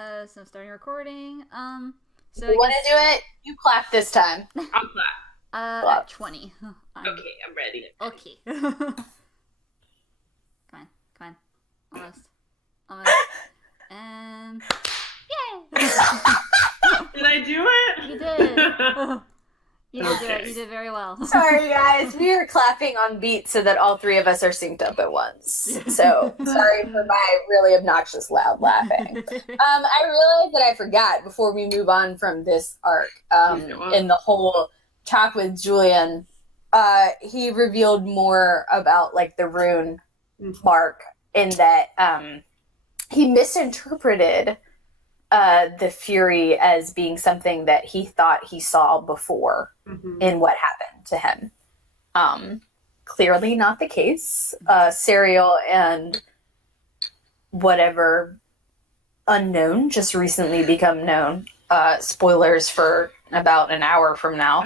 So I'm starting recording. So You want to do it? You clap this time. I'll clap. At 20. Okay, I'm ready. Okay. Come on. Almost. And yay! Did I do it? You did. You did do it. Okay. You did very well. Sorry, guys. We are clapping on beat so that all three of us are synced up at once. So, sorry for my really obnoxious loud laughing. I realized that I forgot before we move on from this arc, in the whole talk with Julian, he revealed more about, like, the rune mark in that he misinterpreted the Fury as being something that he thought he saw before in what happened to him. Clearly not the case. Serial and whatever unknown just recently become known. Spoilers for about an hour from now.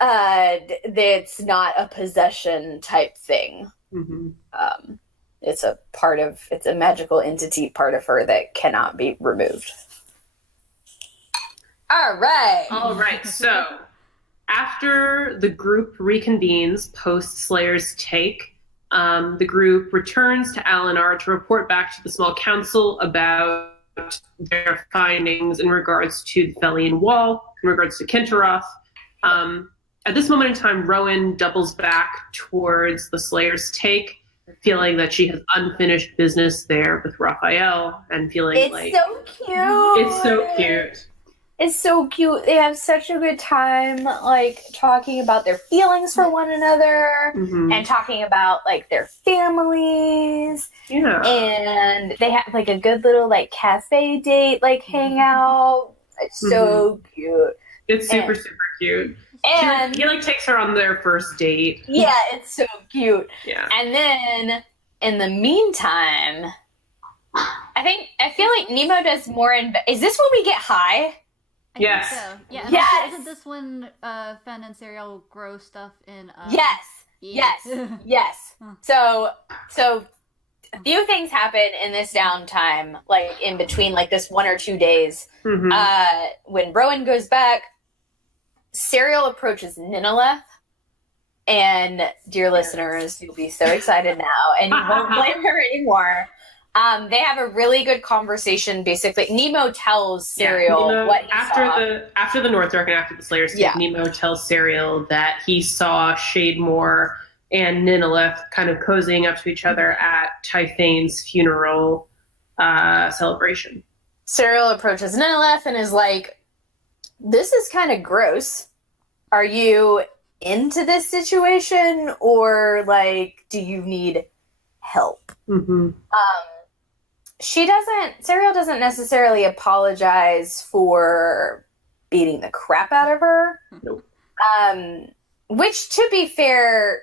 It's not a possession type thing. It's a magical entity part of her that cannot be removed. All right. So, after the group reconvenes post Slayer's take, the group returns to Alinar to report back to the small council about their findings in regards to the Felian Wall, in regards to Kintaroth. At this moment in time, Rowan doubles back towards the Slayer's take, feeling that she has unfinished business there with Raphael, and feeling It's so cute. It's so cute. It's so cute. They have such a good time, like, talking about their feelings for one another and talking about, like, their families. Yeah. And they have, like, a good little, like, cafe date, like, hangout. It's so cute. It's super cute. And he, like, takes her on their first date. yeah, it's so cute. Yeah. And then, in the meantime, I feel like Nemo does more is this when we get high? I Yes. think so. Yeah. Yes. Isn't this when Fen and Serial grow stuff in? Yes. So a few things happen in this downtime, like in between, like this 1 or 2 days. When Rowan goes back, Serial approaches Ninileth, and dear listeners, you'll be so excited now, and you won't blame her anymore. They have a really good conversation. Basically, Nemo tells Serial what he saw. After the North Dark and after the Slayer's take, Nemo tells Serial that he saw Shademore and Ninileth kind of cozying up to each other at Typhane's funeral celebration. Serial approaches Ninileth and is like, "This is kind of gross. Are you into this situation, or, like, do you need help?" Serial doesn't necessarily apologize for beating the crap out of her. Nope. Which, to be fair,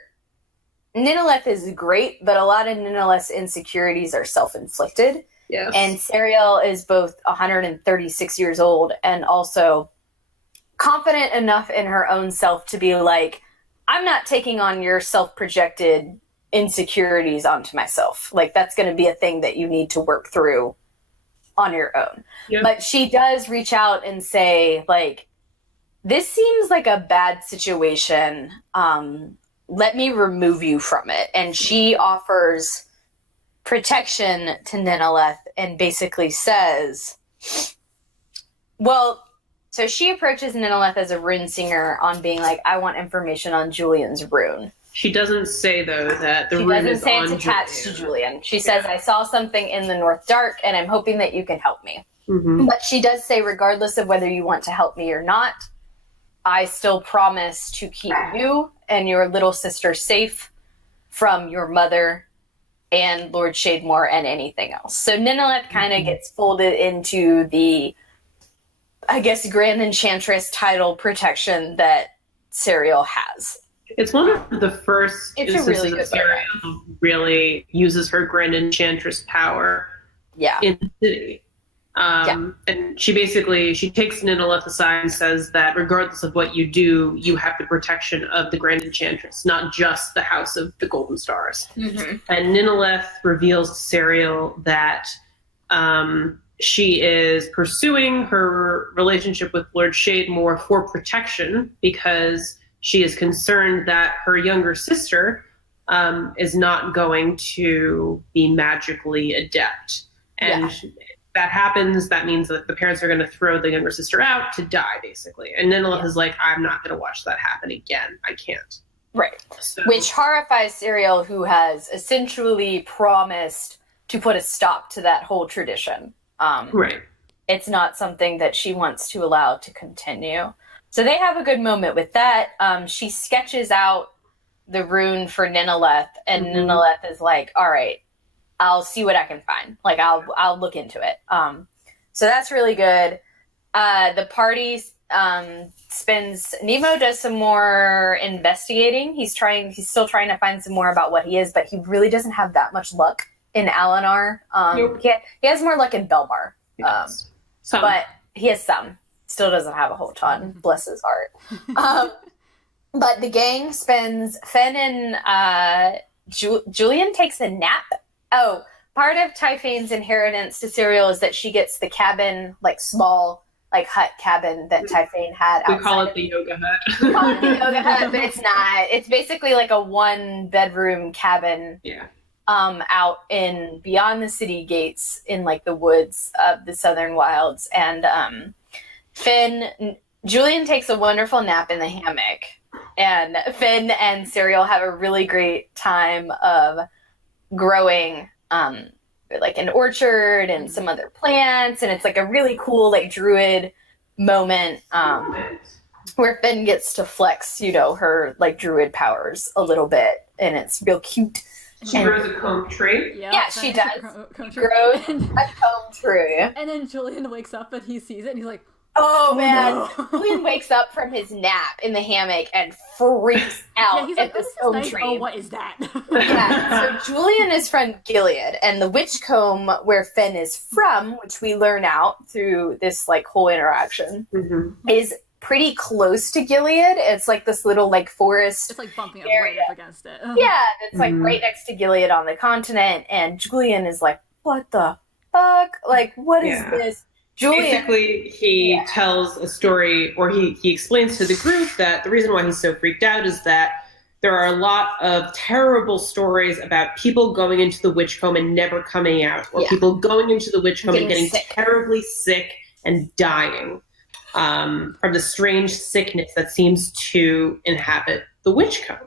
Ninileth is great, but a lot of Ninileth's insecurities are self-inflicted. Yes. And Serial is both 136 years old and also confident enough in her own self to be like, I'm not taking on your self-projected insecurities onto myself. Like, that's going to be a thing that you need to work through on your own. Yep. But she does reach out and say, like, this seems like a bad situation. Let me remove you from it. And she offers protection to Ninileth and basically says, well, so she approaches Ninileth as a rune singer on being like, I want information on Julian's rune. She doesn't say, though, that the rune is on Julian. She doesn't say it's attached to Julian. She says, I saw something in the North Dark, and I'm hoping that you can help me. But she does say, regardless of whether you want to help me or not, I still promise to keep you and your little sister safe from your mother and Lord Shademore and anything else. So Ninileth kind of gets folded into the, I guess, Grand Enchantress title protection that Serial has. It's one of the first instances that Serial really uses her Grand Enchantress power in the city. And she takes Ninileth aside and says that regardless of what you do, you have the protection of the Grand Enchantress, not just the House of the Golden Stars. And Ninileth reveals to Serial that She is pursuing her relationship with Lord Shademore for protection because she is concerned that her younger sister is not going to be magically adept. And if that happens, that means that the parents are going to throw the younger sister out to die, basically. And Ninilith is like, I'm not going to watch that happen again. I can't. Right. So, which horrifies Serial, who has essentially promised to put a stop to that whole tradition. right. It's not something that she wants to allow to continue. So they have a good moment with that. She sketches out the rune for Ninilith, and Ninilith is like, all right, I'll see what I can find. Like, I'll look into it. So that's really good. The party spends... Nemo does some more investigating. He's still trying to find some more about what he is, but he really doesn't have that much luck in Alinar. Nope. He has more luck in Belmar. But he has some. Still doesn't have a whole ton. Bless his heart. But the gang spends... Fen and Julian takes a nap. Oh, part of Typhane's inheritance to Serial is that she gets the cabin, like small, like hut cabin that Typhane had outside. We call it the yoga hut. We call it the yoga hut, but it's not. It's basically like a 1-bedroom cabin. Yeah. Out in beyond the city gates in like the woods of the Southern Wilds. And Julian takes a wonderful nap in the hammock, and Finn and Serial have a really great time of growing like an orchard and some other plants, and it's like a really cool like druid moment where Finn gets to flex, her like druid powers a little bit, and it's real cute. She grows a comb tree. Yeah, she does. She grows a comb tree. And then Julian wakes up and he sees it and he's like, oh man. No. Julian wakes up from his nap in the hammock and freaks out he's at like, this oh, comb this is tree. nice. Oh, what is that? Yeah, so Julian is from Gilead, and the witch comb where Finn is from, which we learn out through this like whole interaction, is pretty close to Gilead. It's like this little like forest. It's like bumping up area. right up against it. Yeah, it's like right next to Gilead on the continent, and Julian is like, what the fuck? Like, what is this? Julian, basically, he tells a story, or he explains to the group that the reason why he's so freaked out is that there are a lot of terrible stories about people going into the witch comb and never coming out, or people going into the witch comb and getting terribly sick and dying from the strange sickness that seems to inhabit the witch comb.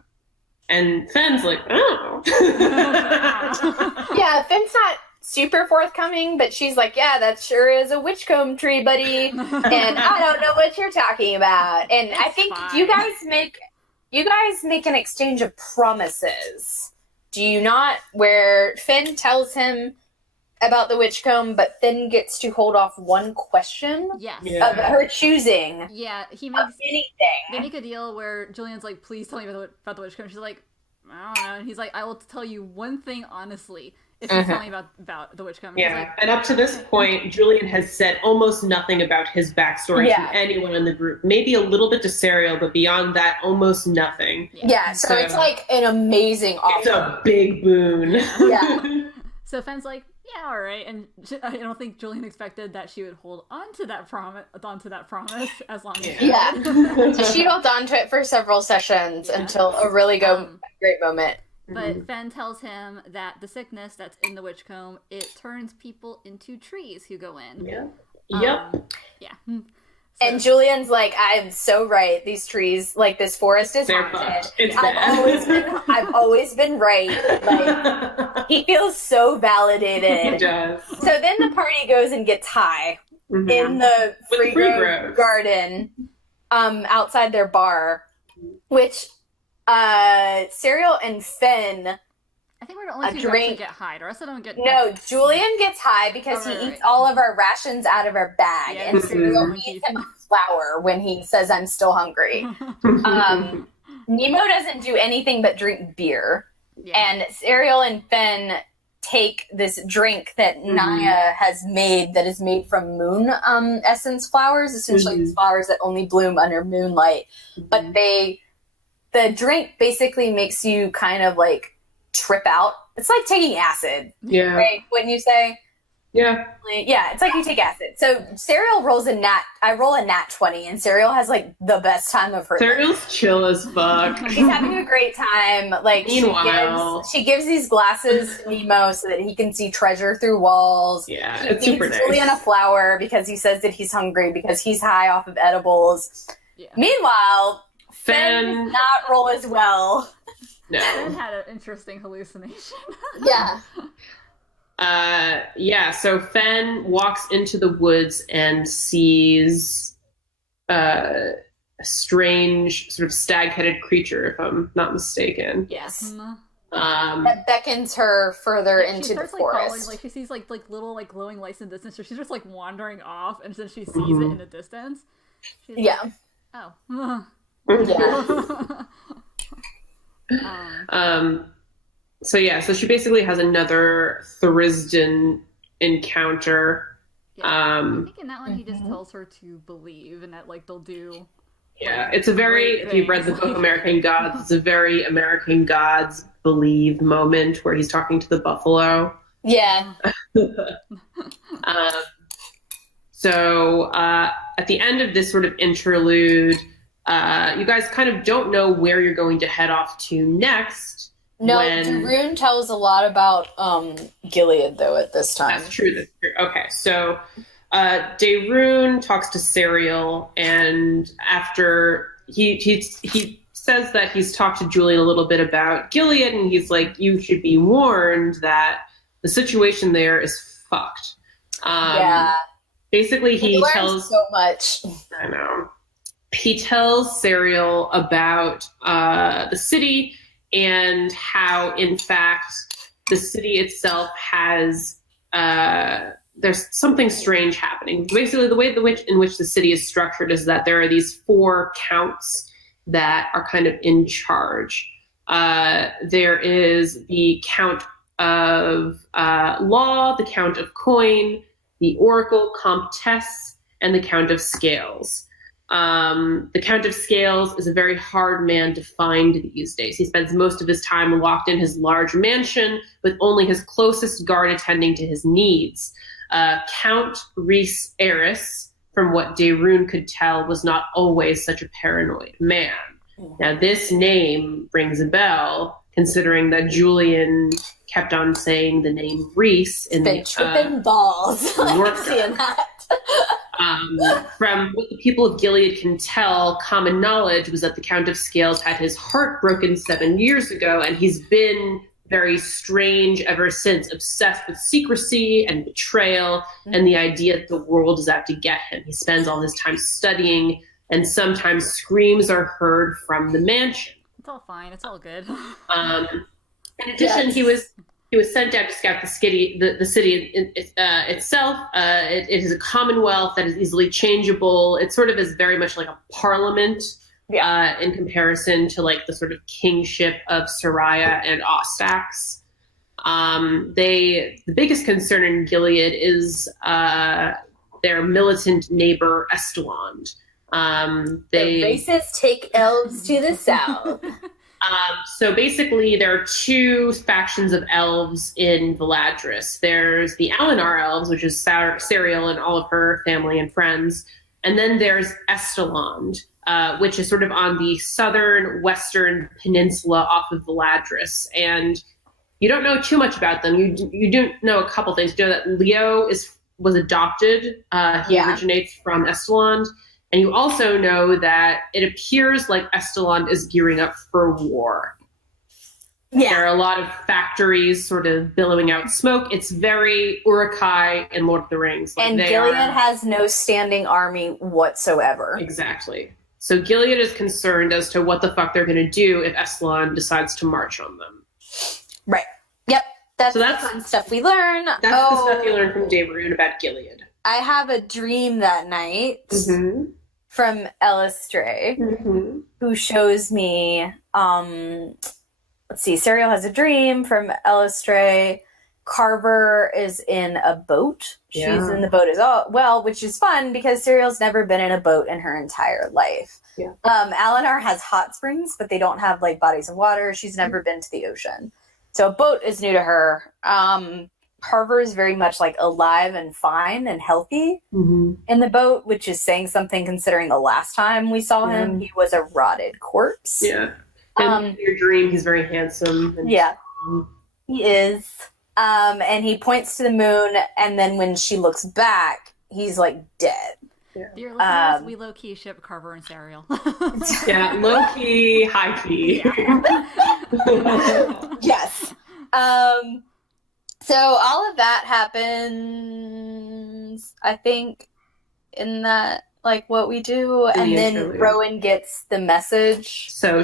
And Fenn's like, oh. Yeah, Finn's not super forthcoming, but she's like, yeah, that sure is a witch comb tree, buddy. And I don't know what you're talking about. And I think you guys make an exchange of promises. Do you not? Where Finn tells him about the witch comb, but Finn gets to hold off one question of her choosing. Yeah, he makes anything. They make a deal where Julian's like, please tell me about the witch comb. She's like, I don't know. And he's like, I will tell you one thing honestly. If you tell me about the witch comb. Yeah, like, and up to this point, Julian has said almost nothing about his backstory to anyone in the group. Maybe a little bit to Serial, but beyond that, almost nothing. Yeah, so it's like an amazing offer. It's a big boon. Yeah. So Fenn's like, yeah, all right. And I don't think Julian expected that she would hold on to that promise as long as she did. So she held on to it for several sessions until a really great moment. But Fen tells him that the sickness that's in the witch comb, it turns people into trees who go in. Yeah. Yeah. So, and Julian's like, I'm so right. These trees, like this forest is haunted. I've always been right. Like, he feels so validated. He does. So then the party goes and gets high in the Free Grove garden outside their bar, which Serial and Finn, I think we're the only two who actually get high. The rest of them get... No, Julian gets high because he eats all of our rations out of our bag, and Serial eats him flour when he says, I'm still hungry. Nemo doesn't do anything but drink beer, and Serial and Finn take this drink that Naya has made that is made from moon essence flowers. Essentially, it's flowers that only bloom under moonlight, but the drink basically makes you kind of like trip out. It's like taking acid. Yeah. Right? When you say, Yeah. Yeah, it's like you take acid. So Serial rolls I roll a nat 20, and Serial has like the best time of her life. Serial's chill as fuck. She's having a great time. Like, Meanwhile, she gives these glasses to Nemo so that he can see treasure through walls. Yeah, he it's super nice. Julian a flower because he says that he's hungry because he's high off of edibles. Yeah. Meanwhile, Fen does not roll as well. No. Fen had an interesting hallucination. Yeah. So Fen walks into the woods and sees a strange sort of stag-headed creature, if I'm not mistaken. Yes. Mm-hmm. That beckons her further into the forest. Following, she sees like little like glowing lights in the distance, so she's just like wandering off, and then she sees it in the distance. She's like, oh. Yeah. So she basically has another Thurisdan encounter. Yeah. I think in that one he just tells her to believe, and that like they'll do. Yeah, it's a very, if you've read the book American Gods, it's a very American Gods believe moment where he's talking to the buffalo. Yeah. At the end of this sort of interlude, you guys kind of don't know where you're going to head off to next. No, Darun tells a lot about Gilead, though, at this time. That's true. Okay, so Darun talks to Serial, and after he says that he's talked to Julian a little bit about Gilead, and he's like, you should be warned that the situation there is fucked. Basically, he tells so much. I know. He tells Serial about the city and how, in fact, the city itself has there's something strange happening. Basically, the way in which the city is structured is that there are these 4 counts that are kind of in charge. There is the count of law, the count of coin, the oracle Comtesse, and the count of scales. The Count of Scales is a very hard man to find these days. He spends most of his time locked in his large mansion with only his closest guard attending to his needs. Count Rhys Eris, from what Darun could tell, was not always such a paranoid man. Now, this name rings a bell, considering that Julian kept on saying the name Rhys in the tripping balls. I'm seeing that. From what the people of Gilead can tell, common knowledge was that the Count of Scales had his heart broken 7 years ago, and he's been very strange ever since, obsessed with secrecy and betrayal and the idea that the world is out to get him. He spends all his time studying, and sometimes screams are heard from the mansion. It's all fine. It's all good. In addition, he was sent out to scout the city itself. It is a commonwealth that is easily changeable. It sort of is very much like a parliament in comparison to like the sort of kingship of Soraya and Ostax. The biggest concern in Gilead is their militant neighbor Esteland. The racists take elves to the south. So basically, there are 2 factions of elves in Valadris. There's the Alinar elves, which is Serial and all of her family and friends. And then there's Esteland, which is sort of on the southern western peninsula off of Valadris. And you don't know too much about them. You do know a couple things. You know that Leo was adopted. He originates from Esteland. And you also know that it appears like Esteland is gearing up for war. Yeah. There are a lot of factories sort of billowing out smoke. It's very Uruk-hai in Lord of the Rings. And Gilead has no standing army whatsoever. Exactly. So Gilead is concerned as to what the fuck they're going to do if Esteland decides to march on them. Right. Yep. That's the fun stuff we learn. That's the stuff you learn from Darun about Gilead. I have a dream that night. From Elistray, who shows me, let's see, Serial has a dream from Elistray. Carver is in a boat. She's in the boat as well, which is fun because Serial's never been in a boat in her entire life. Yeah. Alinar has hot springs, but they don't have like bodies of water. She's never been to the ocean. So a boat is new to her. Carver is very much like alive and fine and healthy in the boat, which is saying something considering the last time we saw him, he was a rotted corpse. Yeah. And in your dream, he's very handsome. And he is. And he points to the moon, and then when she looks back, he's like dead. Yeah. Dear listeners, we low-key ship Carver and Serial. Yeah, low-key, high-key. Yes. So all of that happens, I think, in that, like, what we do, and then Rowan gets the message. So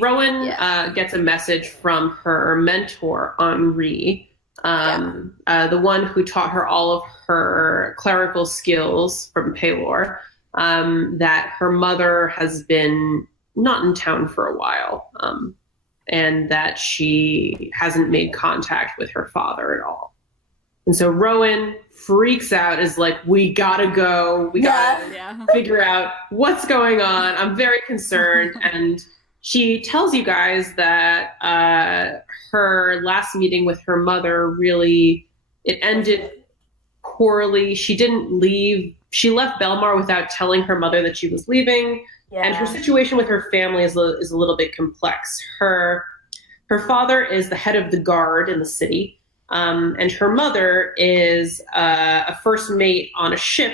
Rowan gets a message from her mentor, Henri, the one who taught her all of her clerical skills from Paylor, that her mother has been not in town for a while, and that she hasn't made contact with her father at all. And so Rowan freaks out, is like, we gotta go. We gotta figure out what's going on. I'm very concerned. And she tells you guys that her last meeting with her mother it ended poorly. She didn't leave. She left Belmar without telling her mother that she was leaving. Yeah. And her situation with her family is a little bit complex. Her father is the head of the guard in the city, and her mother is a first mate on a ship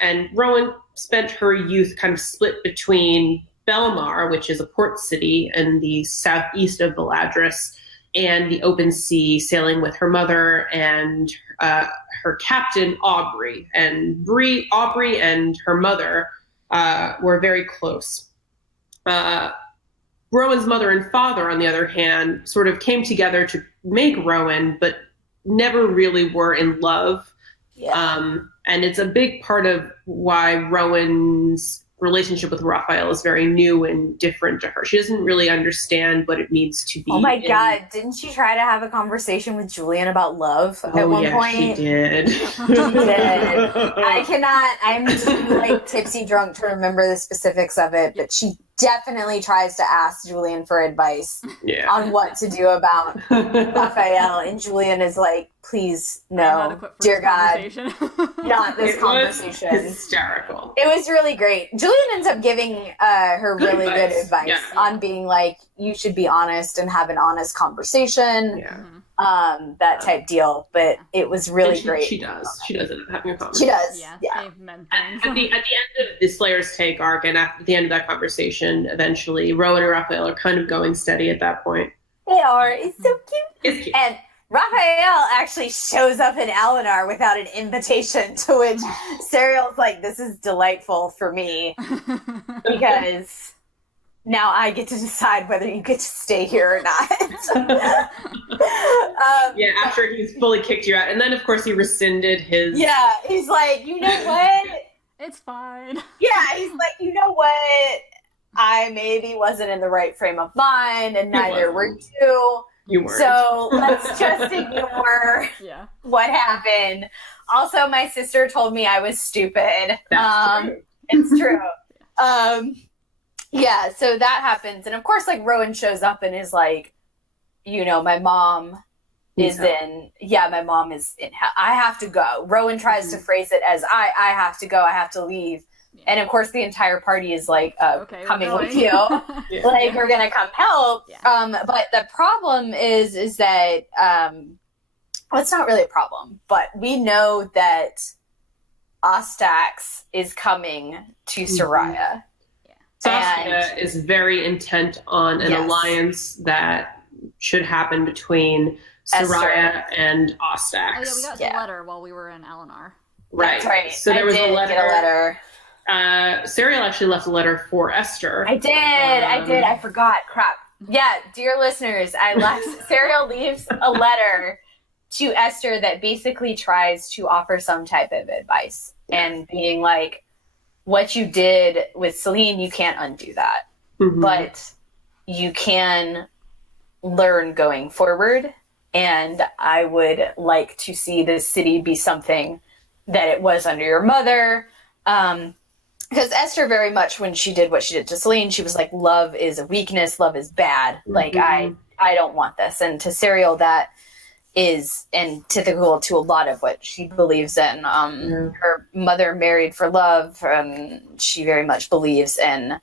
and Rowan spent her youth kind of split between Belmar, which is a port city in the southeast of Valadris, and the open sea, sailing with her mother and her captain, Aubrey. And Aubrey and her mother were very close. Rowan's mother and father, on the other hand, sort of came together to make Rowan, but never really were in love. Yeah. And it's a big part of why Rowan's relationship with Raphael is very new and different to her. She doesn't really understand what it means to be. Oh my God. Didn't she try to have a conversation with Julian about love at one point? She did. She did. I'm too like tipsy drunk to remember the specifics of it, but she definitely tries to ask Julian for advice on what to do about Raphael. And Julian is like, please, no, dear God, not this conversation. It was hysterical. It was really great. Julian ends up giving her really good advice on being like, you should be honest and have an honest conversation. Yeah. That type deal. But it was really great. She does. She does end up having a conversation. She does. Yeah. Yeah. At the end of the Slayer's Take arc, and at the end of that conversation, eventually, Rowan and Raphael are kind of going steady at that point. They are. It's so cute. It's cute. And Raphael actually shows up in Alinar without an invitation, to which Serial's like, this is delightful for me because now I get to decide whether you get to stay here or not. After he's fully kicked you out. And then, of course, he rescinded his... Yeah, he's like, you know what? It's fine. Yeah, he's like, you know what? I maybe wasn't in the right frame of mind, and neither were you. You weren't. So let's just ignore what happened. Also, my sister told me I was stupid. That's true. It's true. So that happens. And of course, like, Rowan shows up and is like, my mom is in hell. I have to go. Rowan tries to phrase it as I have to go. I have to leave. Yeah. And of course, the entire party is like, coming with you. Like, we're going to come help. Yeah. But the problem is that, it's not really a problem, but we know that Ostax is coming to Soraya. Saskia is very intent on an alliance that should happen between Soraya and Ostax. Oh, yeah, we got the letter while we were in Alinar. Right. That's right. So there was a letter. Serial actually left a letter for Esther. I did. I forgot. Crap. Yeah, dear listeners, Serial leaves a letter to Esther that basically tries to offer some type of advice and being like, what you did with Celine, you can't undo that. Mm-hmm. But you can learn going forward. And I would like to see this city be something that it was under your mother. Because Esther very much, when she did what she did to Celine, she was like, love is a weakness, love is bad. Mm-hmm. Like, I don't want this. And to Serial, that is antithetical to a lot of what she believes in. Her mother married for love, and she very much believes in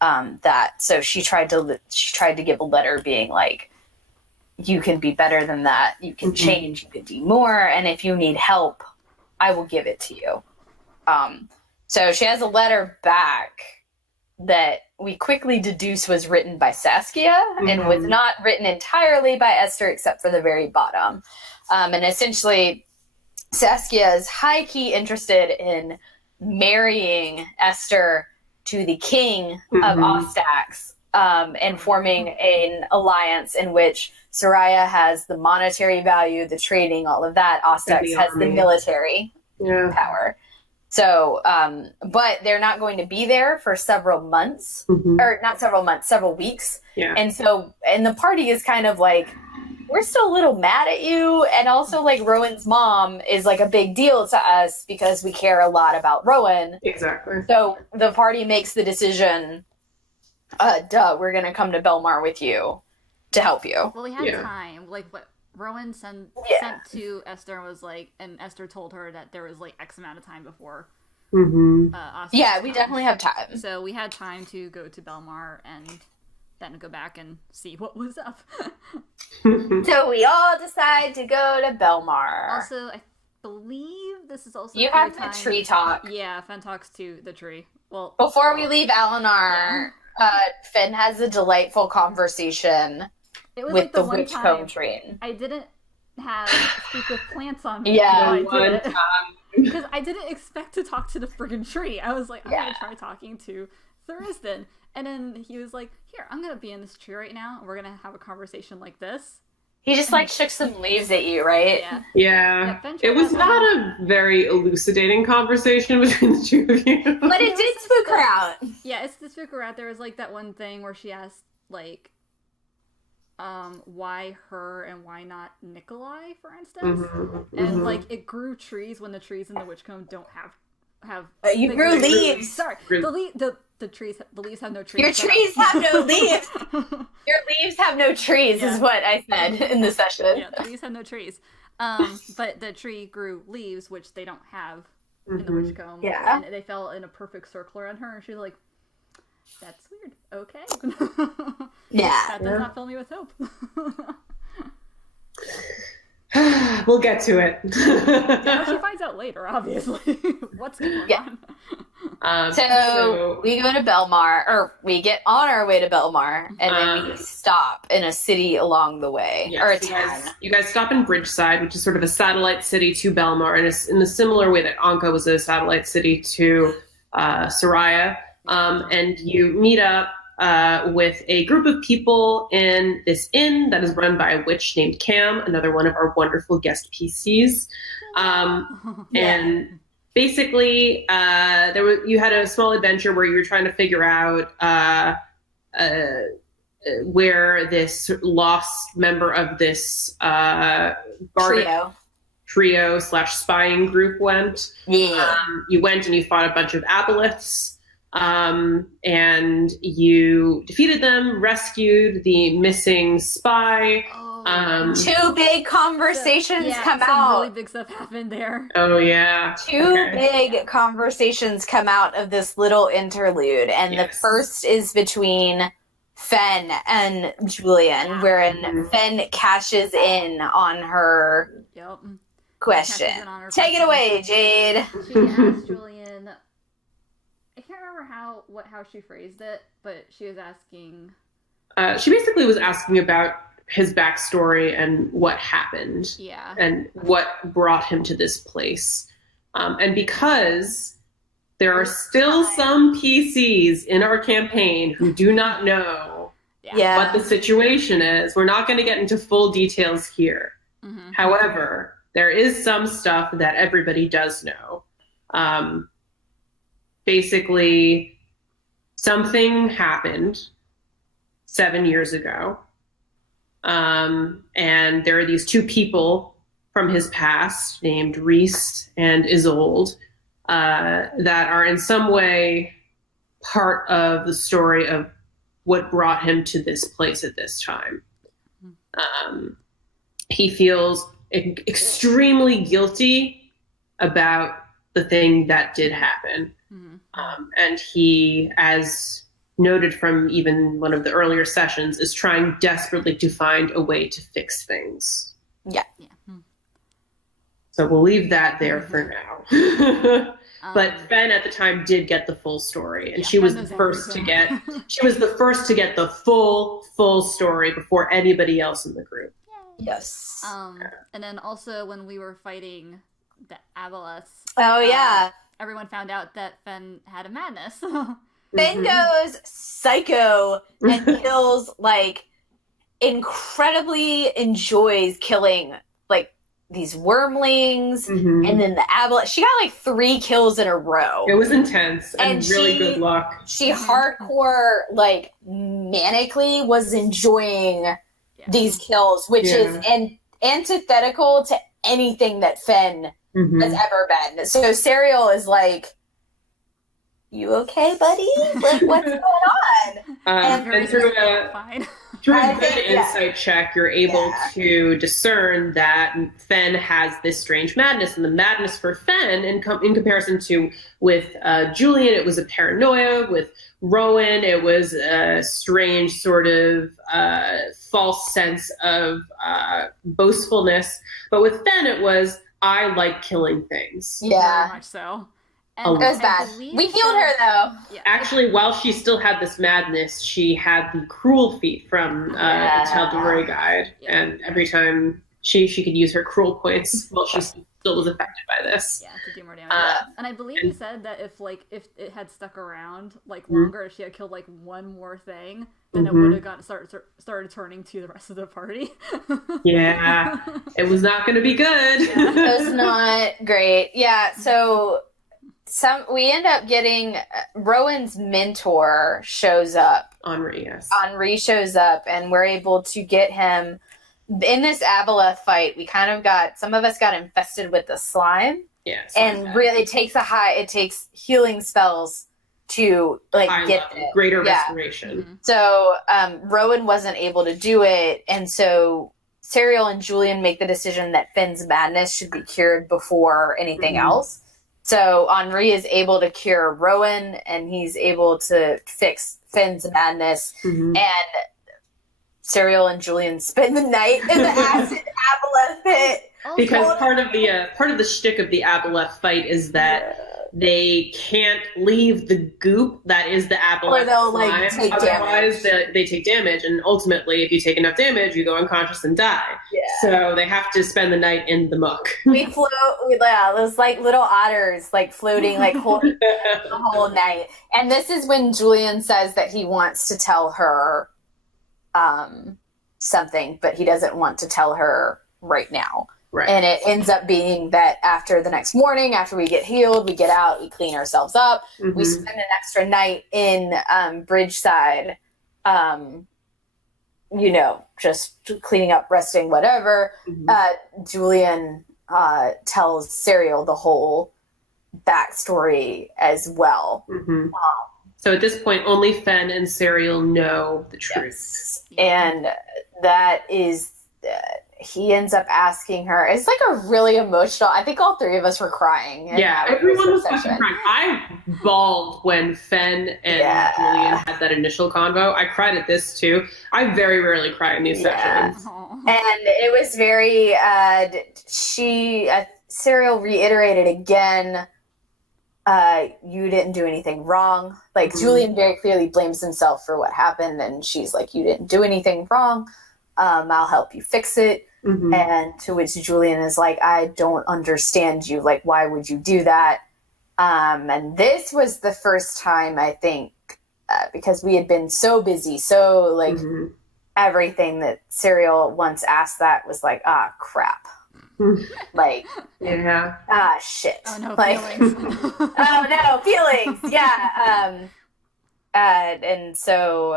that. So she tried to give a letter being like, you can be better than that. You can change. You can do more. And if you need help, I will give it to you. So she has a letter back that we quickly deduce was written by Saskia and was not written entirely by Esther except for the very bottom. And essentially, Saskia is high-key interested in marrying Esther to the king of Ostax and forming an alliance in which Soraya has the monetary value, the trading, all of that. Ostax has the military power. So, but they're not going to be there for several months, or not several months, several weeks. Yeah. And so, and the party is kind of like, we're still a little mad at you. And also, like, Rowan's mom is like a big deal to us because we care a lot about Rowan. Exactly. So the party makes the decision, we're going to come to Belmar with you to help you. Well, we had time. Like, what Rowan sent to Esther and was like, and Esther told her that there was like X amount of time before. Yeah, we definitely have time. So we had time to go to Belmar and then go back and see what was up. So we all decide to go to Belmar. Also, I believe this is also you have the tree talk. Yeah, Fen talks to the tree. Well, before we leave Eleanor, Fen has a delightful conversation with like the witchcomb tree. I didn't have speak with plants on me. Yeah, because I didn't expect to talk to the friggin' tree. I was like, I'm gonna try talking to Thurston, and then he was like, "Here, I'm gonna be in this tree right now, and we're gonna have a conversation like this." He just like shook some leaves at you, right? Yeah. It was not a very elucidating conversation between the two of you, but it did spook her out. Yeah, it did spook her out. There was like that one thing where she asked like, why her and why not Nikolai, for instance, and like it grew trees when the trees in the Witchcomb don't have you grew leaves. Sorry, the trees, the leaves have no trees. Your trees have no leaves. Your leaves have no trees, is what I said in the session. Yeah, the leaves have no trees. But the tree grew leaves, which they don't have in the Witchcomb. Yeah, and they fell in a perfect circle around her, and she's like, "That's weird." Okay. Yeah. That does not fill me with hope. We'll get to it. She finds out later, obviously. What's going on? So we go to Belmar, or we get on our way to Belmar, and then we stop in a city along the way, or a town. You guys stop in Bridgeside, which is sort of a satellite city to Belmar, and in a similar way that Anka was a satellite city to Soraya. And you meet up with a group of people in this inn that is run by a witch named Cam, another one of our wonderful guest PCs. And basically, you had a small adventure where you were trying to figure out where this lost member of this trio / spying group went. You went and you fought a bunch of aboleths. And you defeated them, rescued the missing spy. Two big conversations come out. Really big stuff happened there. Oh yeah. Two big conversations come out of this little interlude, and the first is between Fen and Julian, wherein Fen cashes in on her question. Take it away, Jade. She asked Julian. I can't remember how she phrased it, but she was asking. She basically was asking about his backstory and what happened. Yeah. And what brought him to this place. And because there are still some PCs in our campaign who do not know what the situation is, we're not going to get into full details here. However, there is some stuff that everybody does know. Basically, something happened 7 years ago. And there are these two people from his past named Reese and Isolde that are in some way part of the story of what brought him to this place at this time. he feels extremely guilty about the thing that did happen. And he, as noted from even one of the earlier sessions, is trying desperately to find a way to fix things. Yeah. So we'll leave that there for now. But Fen at the time did get the full story, and she was the first to get the full story before anybody else in the group. Yes. And then also when we were fighting the Aboleths. Oh yeah. Everyone found out that Fen had a madness. Fen goes psycho and kills, like, incredibly enjoys killing, like, these wormlings, and then the Aboleth. She got, like, 3 kills in a row. It was intense and really good luck. She hardcore, like, manically was enjoying these kills, which is antithetical to anything that Fen has ever been. So Serial is like, you okay, buddy? Like, what's going on? And through a good insight check, you're able to discern that Fen has this strange madness. And the madness for Fen, in comparison to with Julian, it was a paranoia. With Rowan, it was a strange sort of false sense of boastfulness. But with Fen, it was, I like killing things. Yeah. Very much so. And it was bad. We healed her, though. Yeah. Actually, while she still had this madness, she had the cruel feat from the Tal'Dorei guide. Yeah. And every time she could use her cruel points while she still was affected by this. Yeah, to do more damage. And I believe he said that if it had stuck around, like, longer, if she had killed, like, one more thing, then it would have started turning to the rest of the party. Yeah. It was not going to be good. Yeah. It was not great. Yeah, so... we end up getting Rowan's mentor shows up. Henri, yes. Henri shows up, and we're able to get him in this Aboleth fight. We kind of some of us got infested with the slime. Yes. And really, it takes healing spells to, like, get it. Greater restoration. So Rowan wasn't able to do it, and so Serial and Julian make the decision that Fenn's madness should be cured before anything else. So Henri is able to cure Rowan, and he's able to fix Finn's madness. And Serial and Julian spend the night in the acid Aboleth pit. Because part of the shtick of the Aboleth fight is that they can't leave the goop that is the Aboleth. Or they'll, like, take Otherwise, damage. they take damage, and ultimately, if you take enough damage, you go unconscious and die. Yeah. So they have to spend the night in the muck. We float, those, like, little otters, like, floating, like, the whole night. And this is when Julian says that he wants to tell her something, but he doesn't want to tell her right now. Right. And it ends up being that after the next morning, after we get healed, we get out, we clean ourselves up, we spend an extra night in Bridgeside, just cleaning up, resting, whatever. Julian tells Serial the whole backstory as well. So at this point, only Fen and Serial know the truth. Yes. And that is... he ends up asking her. It's like a really emotional. I think all 3 of us were crying. Yeah, everyone was fucking crying. I bawled when Fen and Julian had that initial convo. I cried at this too. I very rarely cry in these sessions. And it was very. Serial reiterated again. You didn't do anything wrong. Like, Julian very clearly blames himself for what happened, and she's like, "You didn't do anything wrong. I'll help you fix it." And to which Julian is like, "I don't understand you. Like, why would you do that?" And this was the first time, I think, because we had been so busy, so, like, everything that Serial once asked that was like, crap. Like, shit. Oh, no, like, feelings. oh, no, feelings. Yeah. And so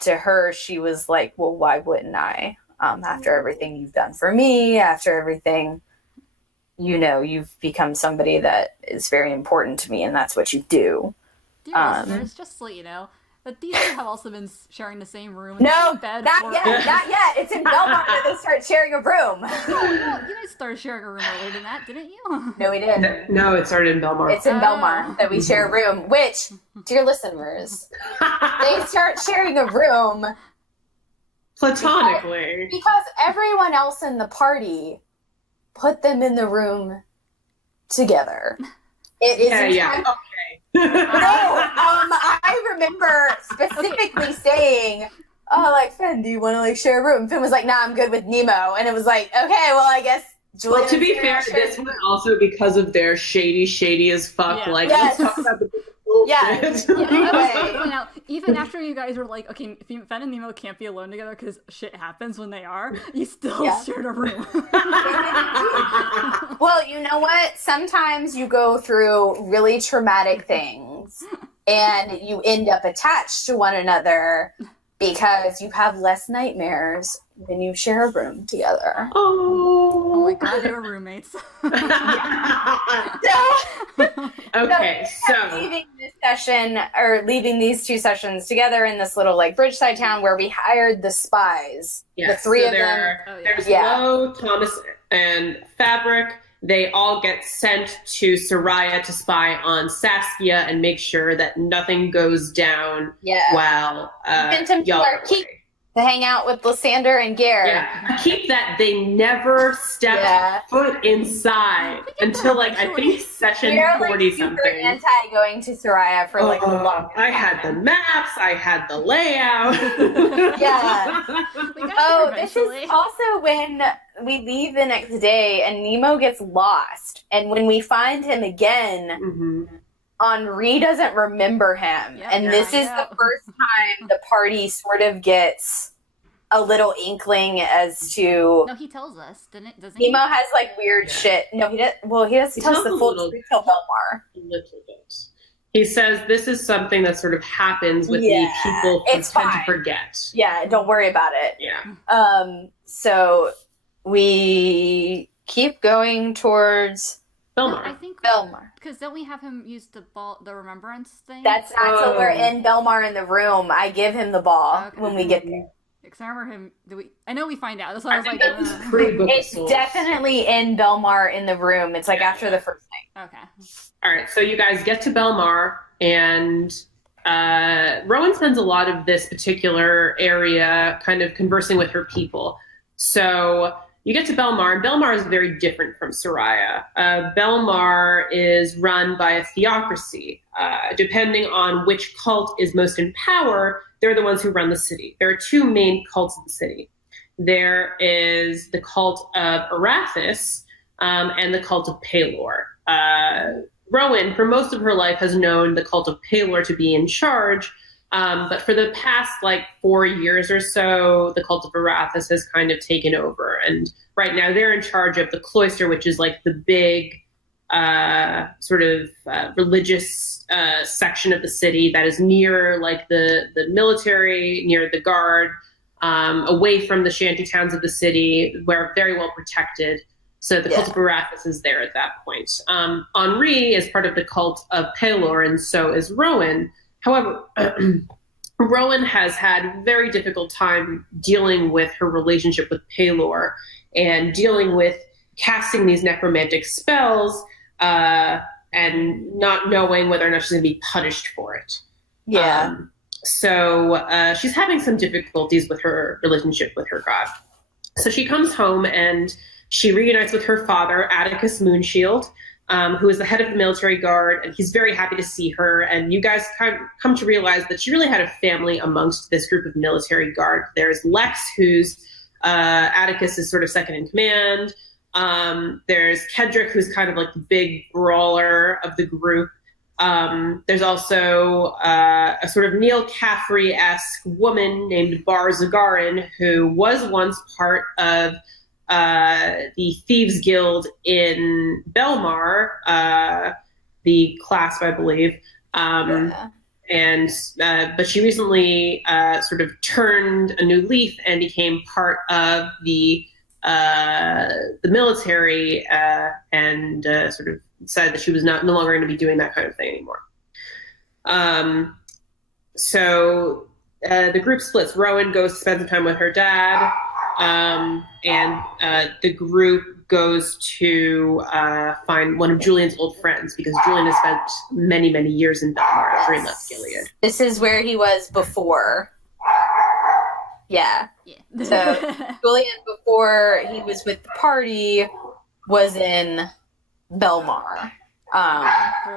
to her, she was like, well, why wouldn't I? After everything you've done for me, after everything, you've become somebody that is very important to me, and that's what you do. Dear listeners, just to let you know, But these two have also been sharing the same room. No, bed not yet. It's in Belmont that they start sharing a room. No, you guys started sharing a room earlier than that, didn't you? No, we didn't. No, it started in Belmar. It's in Belmar that we share a room, which, dear listeners, they start sharing a room platonically. Because everyone else in the party put them in the room together. It is Okay. No, I remember specifically saying, "Oh, like Finn, do you want to like share a room?" Finn was like, "Nah, I'm good with Nemo," and it was like, "Okay, well, I guess." Well, to be fair, this was also because of their shady as fuck. Yeah. Like, Yes. let's talk about the bullshit. Yeah, I was gonna point out, even after you guys were like, okay, Finn and Nemo can't be alone together because shit happens when they are, you still shared a room. Well, you know what? Sometimes you go through really traumatic things and you end up attached to one another because you have less nightmares when you share a room together. Oh my god, they were roommates. Okay, so leaving these two sessions together in this little like bridgeside town where we hired the spies. The three of them. There's Lo, Thomas, and Fabric. They all get sent to Soraya to spy on Saskia and make sure that nothing goes down while y'all are away. To hang out with Lysander and Gare. Yeah, keep that they never step foot inside until like I think session 40 something. Super anti going to Soraya for like the longest I had the maps, I had the layout. This is also when we leave the next day and Nemo gets lost, and when we find him again. Henri doesn't remember him. This is the first time the party sort of gets a little inkling as to... No, he tells us, doesn't he? Nemo has, like, weird shit. No, he does. Well, he doesn't tell us the full truth till Belmar. A little bit. He says this is something that sort of happens with the people who tend to forget. Yeah, don't worry about it. Yeah. So we keep going towards... Belmar. I think Belmar. Because don't we have him use the remembrance thing? That's not till we're in Belmar in the room. I give him the ball when we get there. Because I remember him. I know we find out. That's why I was like, it's definitely in Belmar in the room. It's like after the first night. Okay. All right. So you guys get to Belmar, and Rowan spends a lot of this particular area kind of conversing with her people. So you get to Belmar, and Belmar is very different from Soraya. Belmar is run by a theocracy. Depending on which cult is most in power, they're the ones who run the city. There are two main cults in the city. There is the cult of Arathis and the cult of Palor. Rowan, for most of her life, has known the cult of Palor to be in charge, but for the past 4 years or so, the cult of Arathis has kind of taken over. And right now they're in charge of the cloister, which is the big religious section of the city that is near the military, near the guard, away from the shanty towns of the city, where very well protected. So the cult of Arathis is there at that point. Henri is part of the cult of Palor, and so is Rowan. However, Rowan has had a very difficult time dealing with her relationship with Palor and dealing with casting these necromantic spells and not knowing whether or not she's going to be punished for it. Yeah. So she's having some difficulties with her relationship with her god. So she comes home and she reunites with her father, Atticus Moonshield, who is the head of the military guard, and he's very happy to see her. And you guys come to realize that she really had a family amongst this group of military guard. There's Lex, who's Atticus is sort of second in command. There's Kedrick, who's kind of the big brawler of the group. There's also a sort of Neil Caffrey-esque woman named Bar Zagarin, who was once part of the Thieves Guild in Belmar, the clasp, I believe. But she recently sort of turned a new leaf and became part of the military and sort of decided that she was no longer going to be doing that kind of thing anymore. So the group splits. Rowan goes to spend some time with her dad, and the group goes to find one of Julian's old friends, because Julian has spent many, many years in Belmar after he left Gilead. This is where he was before. Yeah. So Julian, before he was with the party, was in Belmar.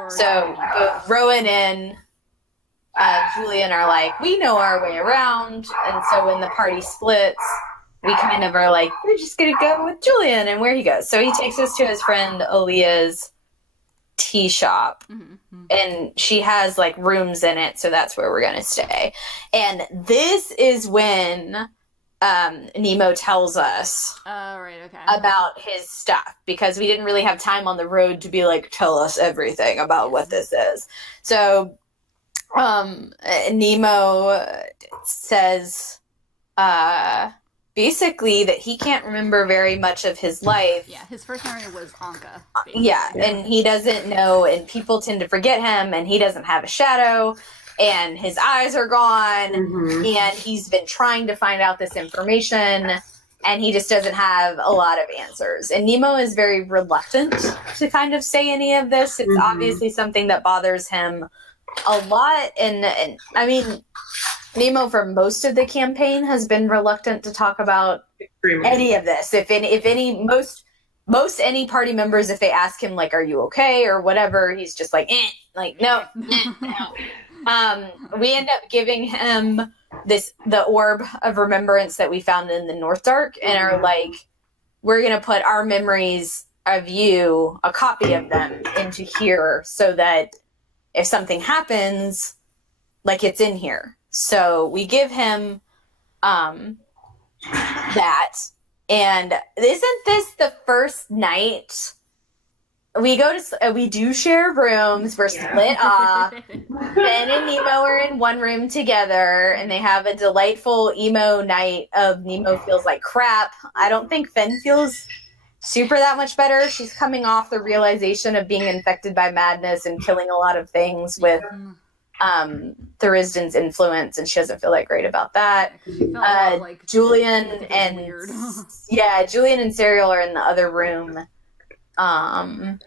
So both Rowan and Julian are like, we know our way around. And so when the party splits, we kind of are like, we're just going to go with Julian and where he goes. So he takes us to his friend Aaliyah's tea shop. Mm-hmm. And she has like rooms in it. So that's where we're going to stay. And this is when Nemo tells us about his stuff, because we didn't really have time on the road to be like, tell us everything about what this is. So Nemo says basically that he can't remember very much of his life. Yeah, his first memory was Anka. Yeah, and he doesn't know, and people tend to forget him, and he doesn't have a shadow, and his eyes are gone, and he's been trying to find out this information, and he just doesn't have a lot of answers. And Nemo is very reluctant to kind of say any of this. It's obviously something that bothers him a lot, and I mean, Nemo for most of the campaign has been reluctant to talk about any of this. Most any party members, if they ask him like, "Are you okay?" or whatever, he's just like, no. We end up giving him the orb of remembrance that we found in the North Dark, and are like, we're gonna put our memories of you, a copy of them, into here, so that if something happens, like, it's in here. So we give him that. And isn't this the first night? We do share rooms. We're split off. Ben and Nemo are in one room together, and they have a delightful emo night of Nemo feels like crap. I don't think Fen feels super that much better. She's coming off the realization of being infected by madness and killing a lot of things with Thurisdan's influence, and she doesn't feel that great about that. Julian and Julian and Serial are in the other room. And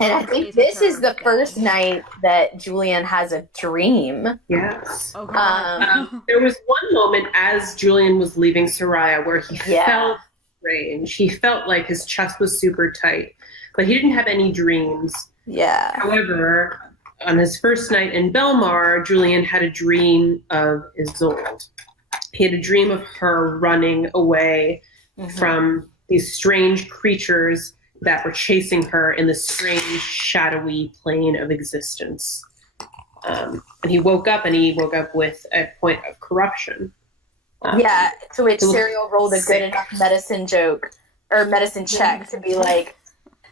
I think this is the first night that Julian has a dream. Yes. There was one moment as Julian was leaving Soraya where he felt strange. He felt like his chest was super tight, but he didn't have any dreams. Yeah. However, on his first night in Belmar, Julian had a dream of Isolde. He had a dream of her running away from these strange creatures that were chasing her in this strange, shadowy plane of existence. And he woke up with a point of corruption. To which Serial rolled a good enough medicine check to be like,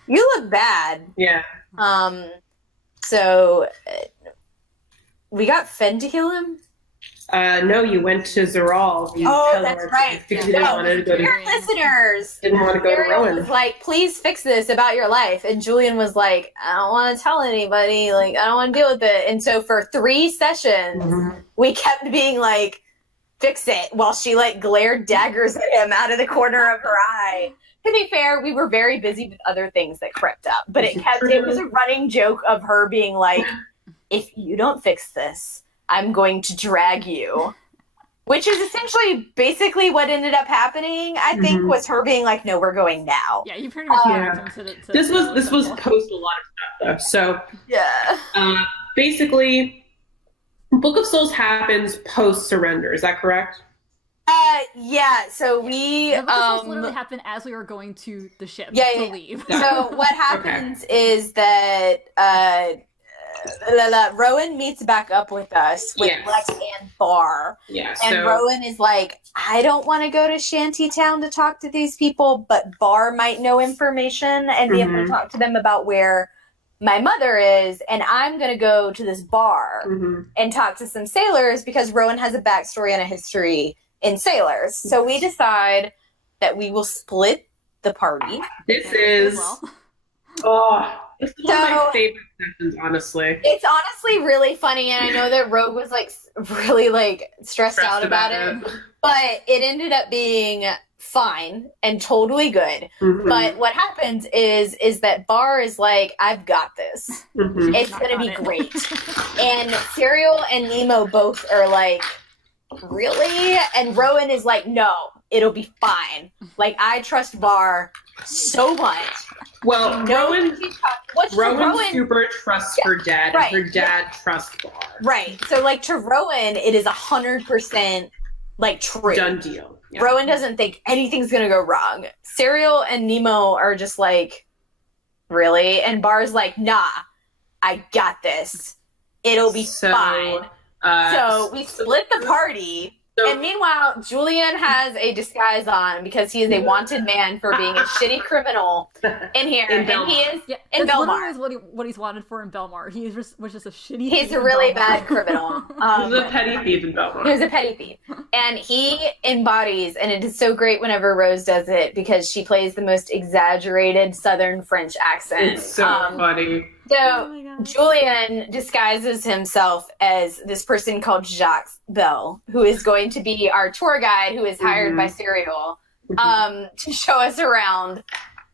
you look bad. Yeah. So we got Fen to kill him? No, you went to Zeral. That's right. Listeners. Didn't want to go to Rowan. Was like, please fix this about your life. And Julian was like, I don't want to tell anybody. Like, I don't want to deal with it. And so for 3 sessions, we kept being like, fix it, while she like glared daggers at him out of the corner of her eye. To be fair, we were very busy with other things that crept up, but it was a running joke of her being like, if you don't fix this, I'm going to drag you. Which is essentially basically what ended up happening, I think, was her being like, no, we're going now. Yeah, you pretty much This was post a lot of stuff, though. So basically, Book of Souls happens post surrender, is that correct? So we the Souls literally happened as we were going to the ship to leave. So what happens is that Rowan meets back up with us with Lex and Bar. And Rowan is like, I don't want to go to Shantytown to talk to these people, but Bar might know information and be able to talk to them about where my mother is, and I'm going to go to this bar and talk to some sailors, because Rowan has a backstory and a history in sailors. So we decide that we will split the party. This is It's one of my favorite sessions, honestly. It's honestly really funny, and I know that Rogue was like really like stressed out about it, but it ended up being fine and totally good. Mm-hmm. But what happens is that Bar is like, I've got this. Mm-hmm. It's gonna be great. And Serial and Nemo both are like, really? And Rowan is like, no, it'll be fine. Like, I trust Bar so much. Well, Rowan super trusts her dad, right, and her dad trusts Bar. Right. So, like, to Rowan, it is 100% like true. Done deal. Yeah. Rowan doesn't think anything's gonna go wrong. Serial and Nemo are just like, really? And Bar's like, nah, I got this. It'll be fine. So we split the party. And meanwhile, Julian has a disguise on because he is a wanted man for being a shitty criminal in here. And he is in Belmar. Literally what he's wanted for in Belmar. He was just a shitty He's a really bad criminal. He's a petty thief in Belmar. He was a petty thief. And he embodies, and it is so great whenever Rose does it because she plays the most exaggerated Southern French accent. It's so funny. So Julian disguises himself as this person called Jacques Bell, who is going to be our tour guide, who is hired by Serial to show us around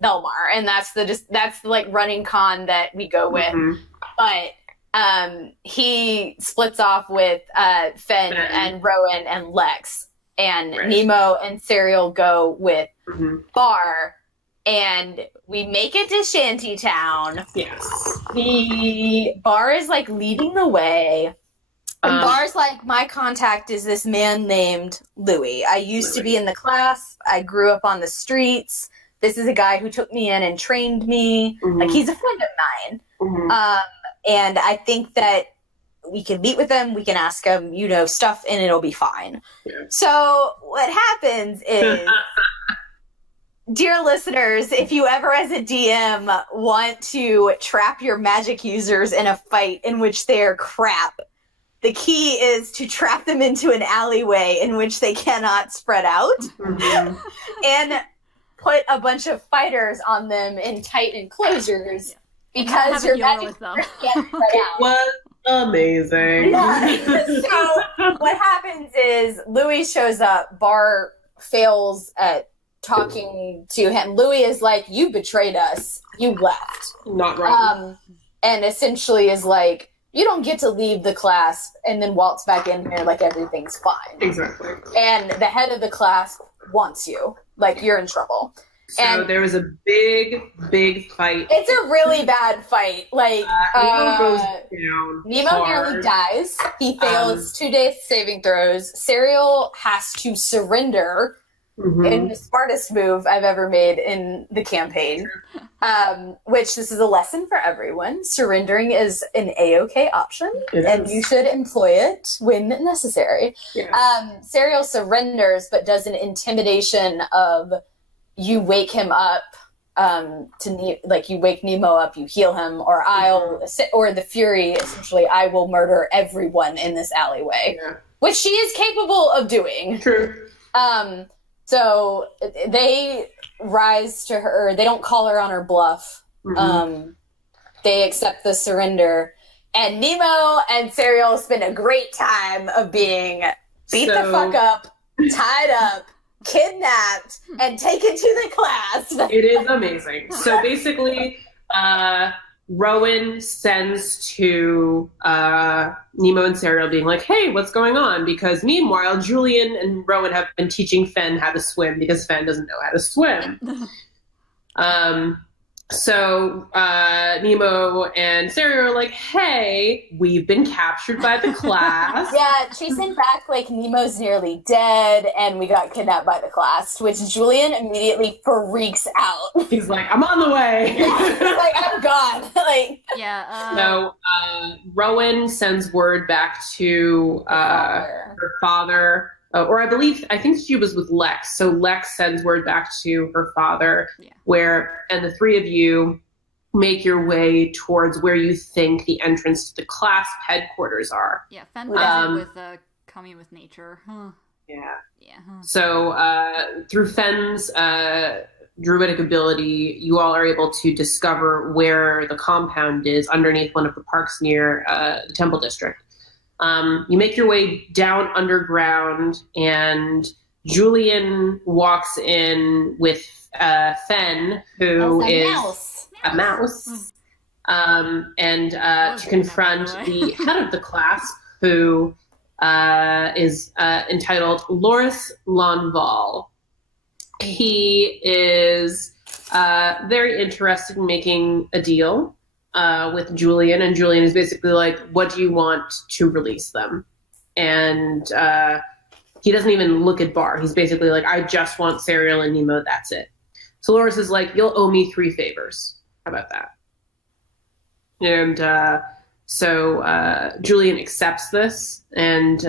Belmar, and that's the like running con that we go with. But he splits off with Fen and Rowan and Lex, and Nemo and Serial go with Bar. And we make it to Shantytown. Yes. The Bar is like leading the way. And Bar's like, my contact is this man named Louis. I used to be in the class. I grew up on the streets. This is a guy who took me in and trained me. Like, he's a friend of mine. And I think that we can meet with him. We can ask him, stuff, and it'll be fine. Yeah. So what happens is... Dear listeners, if you ever as a DM want to trap your magic users in a fight in which they are crap, the key is to trap them into an alleyway in which they cannot spread out and put a bunch of fighters on them in tight enclosures because your magic users can't spread out. It was amazing. Yeah. So what happens is Louis shows up, Bar fails at talking to him. Louis is like, you betrayed us. You left. Not right. And essentially is like, you don't get to leave the class and then waltz back in here like everything's fine. Exactly. And the head of the class wants you. Like, you're in trouble. So there was a big, big fight. It's a really bad fight. Like, Nemo goes down. Nemo nearly dies. He fails 2 days saving throws. Serial has to surrender. In the smartest move I've ever made in the campaign, which this is a lesson for everyone. Surrendering is an A-OK option, and you should employ it when necessary. Yeah. Serial surrenders, but does an intimidation of you wake him up you wake Nemo up, you heal him, or the Fury, essentially, I will murder everyone in this alleyway, which she is capable of doing. True. So they rise to her. They don't call her on her bluff. They accept the surrender. And Nemo and Serial spend a great time of being beat the fuck up, tied up, kidnapped, and taken to the class. It is amazing. So basically, Rowan sends to Nemo and Serial being like, hey, what's going on? Because meanwhile, Julian and Rowan have been teaching Fen how to swim because Fen doesn't know how to swim. So Nemo and Serial are like, hey, we've been captured by the class. Yeah, she sent back, like, Nemo's nearly dead, and we got kidnapped by the class, which Julian immediately freaks out. He's like, I'm on the way. He's like, I'm gone. So Rowan sends word back to her father. Or I think she was with Lex. So Lex sends word back to her father, and the three of you make your way towards where you think the entrance to the class headquarters are. Yeah, Fen with coming with nature. Huh. Yeah. Yeah. Huh. So through Fen's druidic ability, you all are able to discover where the compound is underneath one of the parks near the Temple District. You make your way down underground, and Julian walks in with Fen, who is a mouse, to confront the head of the class, who is entitled Loris Lonval. He is very interested in making a deal with Julian, and Julian is basically like, what do you want to release them? And he doesn't even look at Bar. He's basically like, I just want Serial and Nemo, that's it. So Loris is like, you'll owe me 3 favors. How about that? And so Julian accepts this, and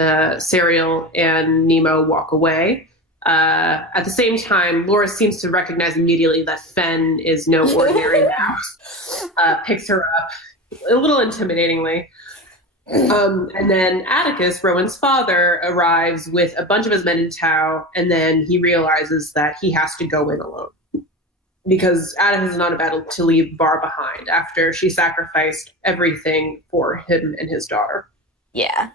Serial and Nemo walk away. At the same time, Loris seems to recognize immediately that Fen is no ordinary mouse. Picks her up a little intimidatingly. And then Atticus, Rowan's father, arrives with a bunch of his men in tow, and then he realizes that he has to go in alone. Because Atticus is not about to leave Bar behind after she sacrificed everything for him and his daughter. Yeah.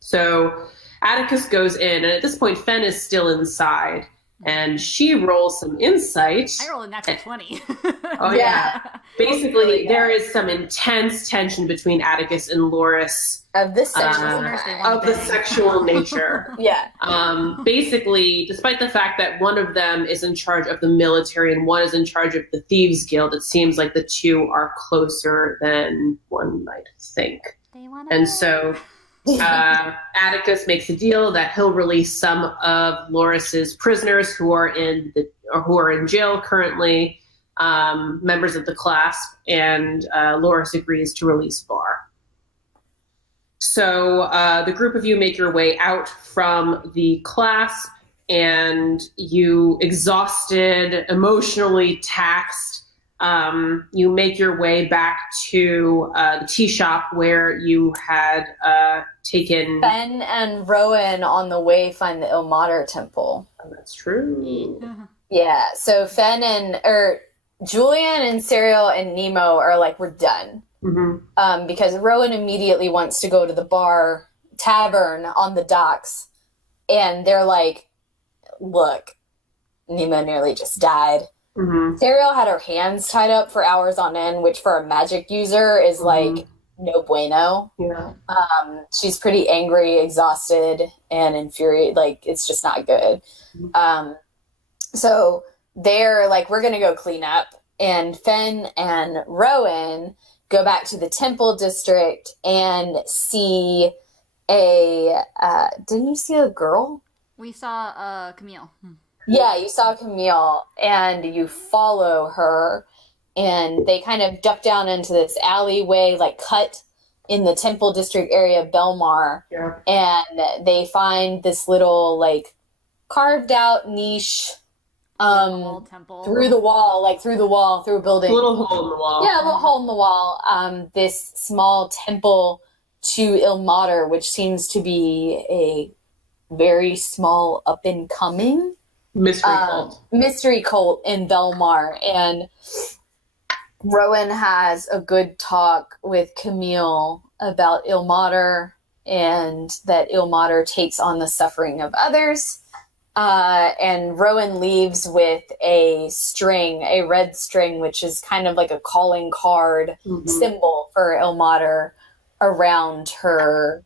So Atticus goes in, and at this point, Fen is still inside, and she rolls some insight. I rolled a natural 20. Oh, yeah. Basically, really there is some intense tension between Atticus and Loris. Of this sexual of the sexual nature. Yeah. Basically, despite the fact that one of them is in charge of the military and one is in charge of the Thieves Guild, it seems like the two are closer than one might think. And so Atticus makes a deal that he'll release some of Loris's prisoners who are in jail currently, members of the clasp, and Loris agrees to release Bar. So the group of you make your way out from the clasp, and you, exhausted, emotionally taxed, you make your way back to the tea shop where you had taken... Ben and Rowan on the way find the Ilmater Temple. Oh, that's true. Yeah, so Julian and Serial and Nemo are like, we're done. Mm-hmm. Because Rowan immediately wants to go to the bar tavern on the docks, and they're like, look, Nemo nearly just died. Mm-hmm. Serial had her hands tied up for hours on end, which for a magic user is like no bueno. Yeah. She's pretty angry, exhausted, and infuriated. Like, it's just not good. Mm-hmm. So they're like, we're going to go clean up. And Fen and Rowan go back to the Temple District and see didn't you see a girl? We saw Camille. Yeah, you saw Camille, and you follow her, and they kind of duck down into this alleyway, like cut in the Temple District area of Belmar, and they find this little, like, carved out niche through the wall, through a building. A little hole in the wall. Yeah, a little hole in the wall. This small temple to Ilmater, which seems to be a very small up-and-coming mystery cult in Belmar. And Rowan has a good talk with Camille about Ilmater, and that Ilmater takes on the suffering of others. And Rowan leaves with a red string, which is kind of like a calling card symbol for Ilmater around her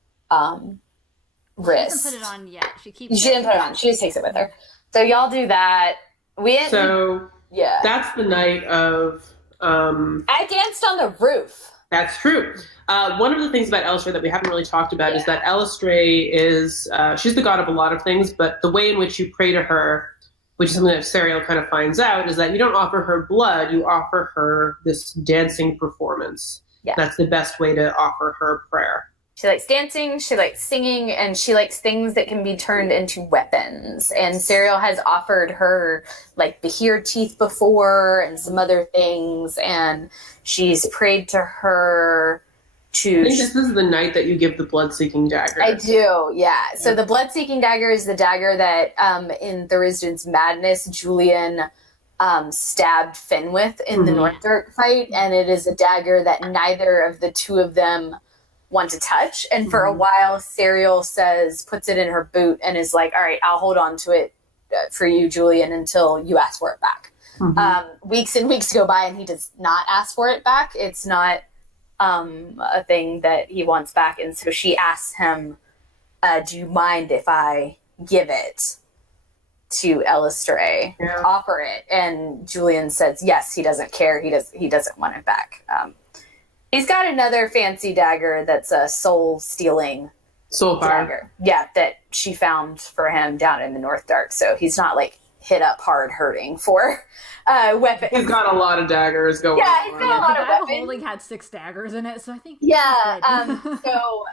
wrist. She hasn't put it on yet. She didn't put it on. She just takes it with her. So y'all do that. That's the night of... I danced on the roof. That's true. One of the things about Elistray that we haven't really talked about is that Elistray is, she's the god of a lot of things, but the way in which you pray to her, which is something that Serial kind of finds out, is that you don't offer her blood, you offer her this dancing performance. Yeah. That's the best way to offer her prayer. She likes dancing, she likes singing, and she likes things that can be turned into weapons. And Serial has offered her, like, Behir teeth before and some other things, and she's prayed to her to... I think this is the night that you give the blood-seeking dagger. I do, yeah. So the blood-seeking dagger is the dagger that, in Thurisdan's Madness, Julian stabbed Finn with in the North Dark fight, and it is a dagger that neither of the two of them want to touch. And for a while, Serial puts it in her boot and is like, all right, I'll hold on to it for you, Julian, until you ask for it back. Weeks and weeks go by and he does not ask for it back. It's not a thing that he wants back. And so she asks him, do you mind if I give it to Elistray, offer it? And Julian says yes, he doesn't care. He doesn't want it back. He's got another fancy dagger that's a soul-stealing dagger. Yeah, that she found for him down in the North Dark. So he's not like hit up hard hurting for weapons. He's got a lot of daggers going on. Yeah, he's got a lot of weapons. Holding had 6 daggers in it, so I think so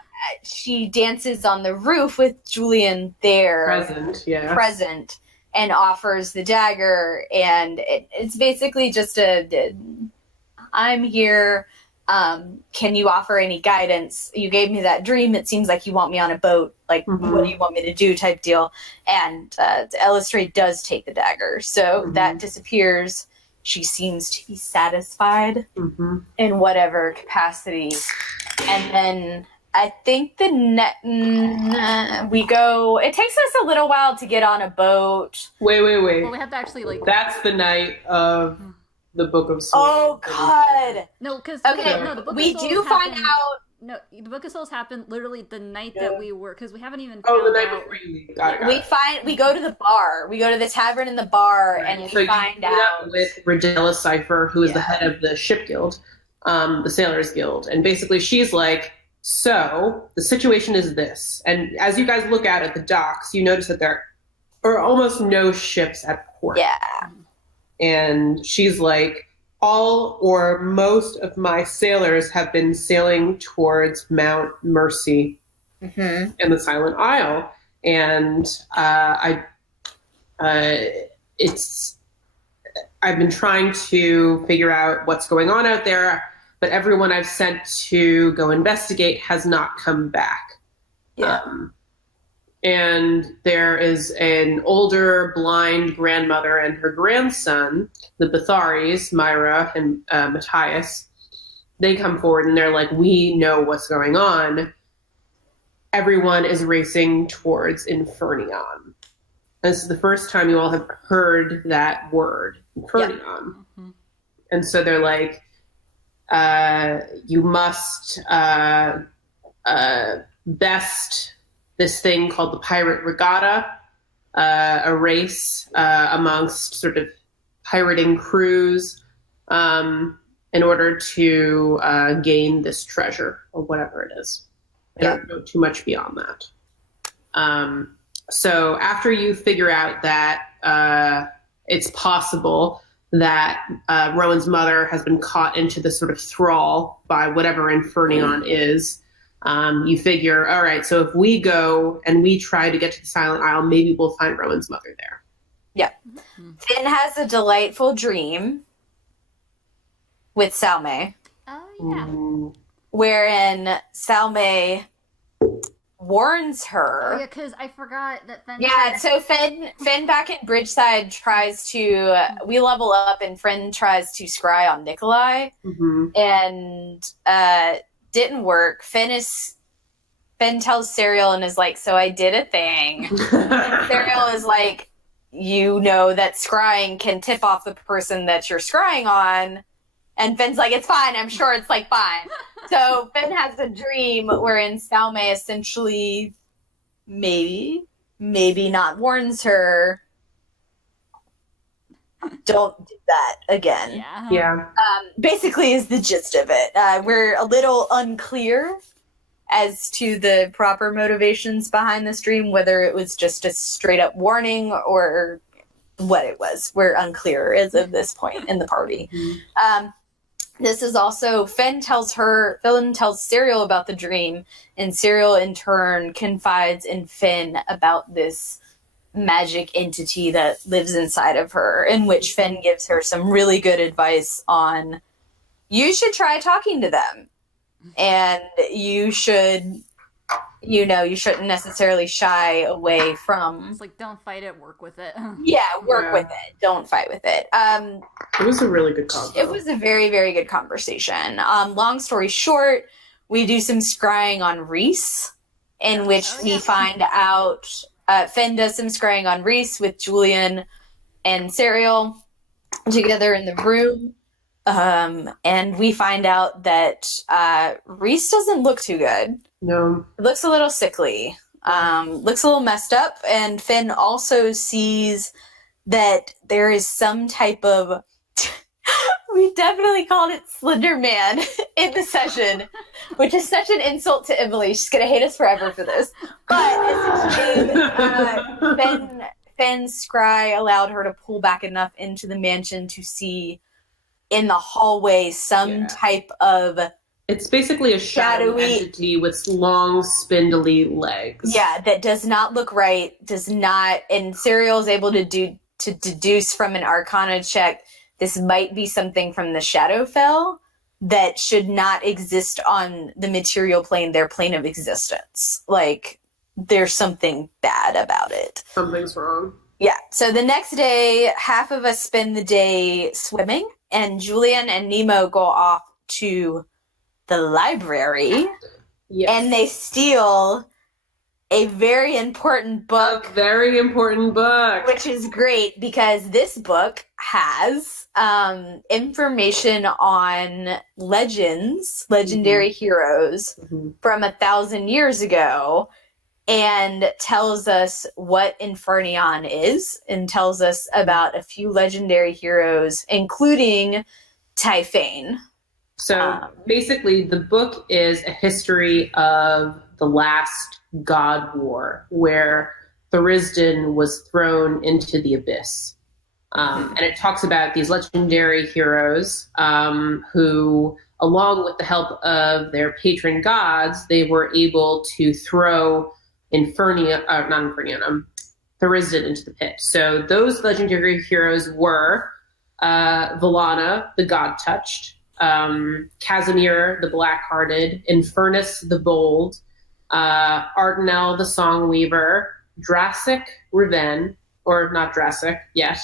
she dances on the roof with Julian there. Present, and offers the dagger, and it's basically just I'm here. Can you offer any guidance? You gave me that dream. It seems like you want me on a boat. Like, what do you want me to do type deal? And Elistray does take the dagger. So that disappears. She seems to be satisfied in whatever capacity. And then I think we go, it takes us a little while to get on a boat. Wait. Well, we have to actually That's the night of the Book of Souls. Oh, God. No, because the Book we of Souls do find happened, out. No, the Book of Souls happened literally the night that we were, because we haven't even. The night before you got it. We go to the bar. We go to the tavern in the bar, and we find out with Regilla Cypher, who is the head of the ship guild, the Sailors Guild, and basically she's like, so the situation is this, and as you guys look out at the docks, you notice that there are almost no ships at port. Yeah. And she's like, all or most of my sailors have been sailing towards Mount Mercy in the Silent Isle. And I've been trying to figure out what's going on out there, but everyone I've sent to go investigate has not come back. Yeah. And there is an older blind grandmother and her grandson, the Betharis, Myra and Matthias. They come forward and they're like, we know what's going on. Everyone is racing towards Infernion. This is the first time you all have heard that word, Infernion. Yeah. And so they're like, you must best this thing called the Pirate Regatta, a race amongst sort of pirating crews in order to gain this treasure or whatever it is. I don't know too much beyond that. So after you figure out that it's possible that Rowan's mother has been caught into this sort of thrall by whatever Infernion is, you figure, all right, so if we go and we try to get to the Silent Isle, maybe we'll find Rowan's mother there. Yeah. Finn has a delightful dream with Salme. Oh, yeah. Wherein Salme warns her. Oh, yeah, because I forgot that Finn... Yeah, so Finn back in Bridgeside tries to... we level up and Finn tries to scry on Nikolai. And... didn't work. Finn tells Serial and is like, so I did a thing. And Serial is like, you know that scrying can tip off the person that you're scrying on. And Finn's like, it's fine. I'm sure it's like fine. So Finn has a dream wherein Salme essentially maybe not warns her, don't do that again. Yeah. Basically is the gist of it. We're a little unclear as to the proper motivations behind this dream, whether it was just a straight up warning or what it was. We're unclear as of this point in the party. This is also, Finn tells Serial about the dream, and Serial in turn confides in Finn about this magic entity that lives inside of her, in which Finn gives her some really good advice on, you should try talking to them, and you should you shouldn't necessarily shy away from. It's like, don't fight it, work with it. Work with it. Don't fight with it. It was a really good convo. It was a very, very good conversation. Long story short, we do some scrying on Reese, in which we find out Finn does some scrying on Reese with Julian and Serial together in the room. And we find out that Reese doesn't look too good. No. It looks a little sickly. Looks a little messed up. And Finn also sees that there is some type of... we definitely called it Slender Man in the session, which is such an insult to Emily. She's going to hate us forever for this. But essentially, Finn's scry allowed her to pull back enough into the mansion to see in the hallway some type of... It's basically a shadowy entity with long, spindly legs. Yeah, that does not look right, does not... And Serial is able to deduce from an Arcana check, this might be something from the Shadowfell that should not exist on the material plane, their plane of existence. Like, there's something bad about it. Something's wrong. Yeah. So the next day, half of us spend the day swimming, and Julian and Nemo go off to the library, and they steal a very important book. A very important book. Which is great, because this book has information on legendary heroes from 1,000 years ago, and tells us what Infernion is, and tells us about a few legendary heroes, including Typhane. So basically, the book is a history of the last God War, where Thurisdan was thrown into the abyss. And it talks about these legendary heroes who, along with the help of their patron gods, they were able to throw Thurisdan into the pit. So those legendary heroes were Vallana, the God-touched, Casimir, the Black-hearted, Infernus, the bold, Ardenel, the Songweaver, Drassic, Riven, or not Drassic yet.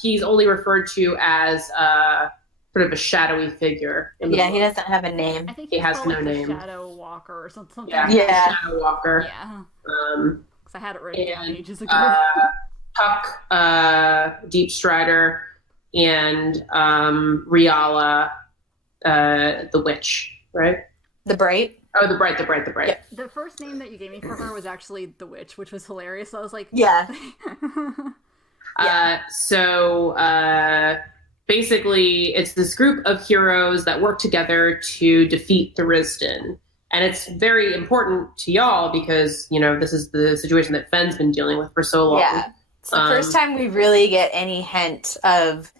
He's only referred to as sort of a shadowy figure. He doesn't have a name. I think he has no name. Shadow Walker or something. Shadow Walker. Yeah. Because I had it written down ages ago. Puck, Deep Strider, and Riala, the witch, right? The Bright. Oh, the Bright. Yeah. The first name that you gave me for her was actually the witch, which was hilarious. So I was like, So basically, it's this group of heroes that work together to defeat Thurisdan. And it's very important to y'all because, this is the situation that Fenn's been dealing with for so long. Yeah. It's the first time we really get any hint of,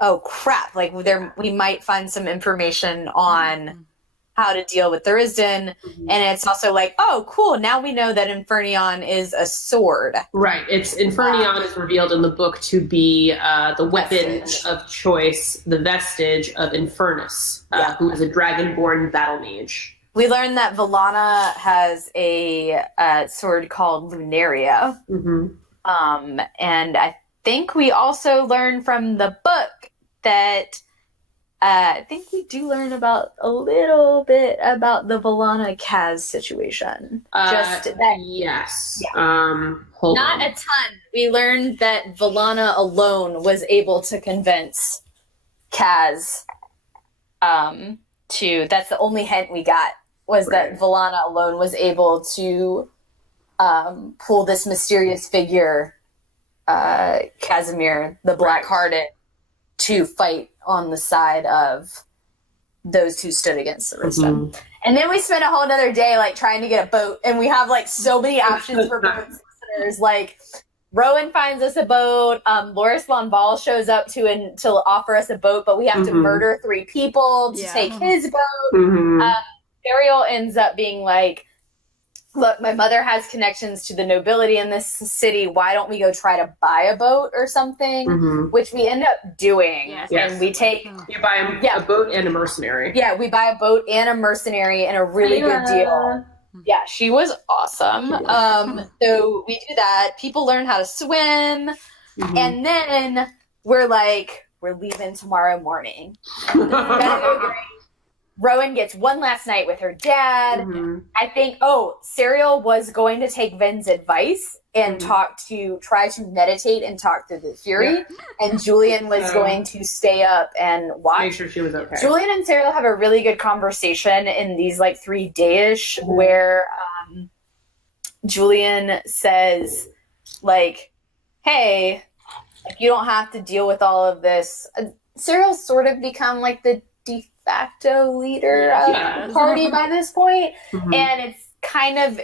oh, crap. Like, we might find some information on how to deal with Thurisdan. And it's also like, oh, cool. Now we know that Infernion is a sword. Right. Infernion is revealed in the book to be the weapon of choice, the vestige of Infernus, who is a dragonborn battle mage. We learned that Vallana has a sword called Lunaria. And I think we also learned from the book that I think we do learn about a little bit about the Vallana Kaz situation. Yes. Hold Not on. a ton. We learned that Vallana alone was able to convince Kaz that's the only hint we got, was that Vallana alone was able to pull this mysterious figure, Casimir, the Black-hearted, to fight on the side of those who stood against Thurisdan. And then we spent a whole other day trying to get a boat, and we have so many options for boats, listeners. Rowan finds us a boat. Loris von Ball shows up to offer us a boat, but we have to murder 3 people to take his boat. Ariel ends up being look, my mother has connections to the nobility in this city. Why don't we go try to buy a boat or something? Mhm. Which we end up doing. Yes. And we take, You buy a boat and a mercenary. yeah, we buy a boat and a mercenary and a really good deal. Yeah, she was awesome. So we do that. People learn how to swim. Mhm. And then we're like, we're leaving tomorrow morning. Rowan gets one last night with her dad. Mhm. I think, Serial was going to take Ven's advice and try to meditate and talk to the Fury. Yeah. And Julian was going to stay up and watch. Make sure she was okay. Julian and Serial have a really good conversation in these 3 dayish where Julian says, hey, you don't have to deal with all of this. Serial's sort of become the de facto leader of the party by this point. Mhm. And it's kind of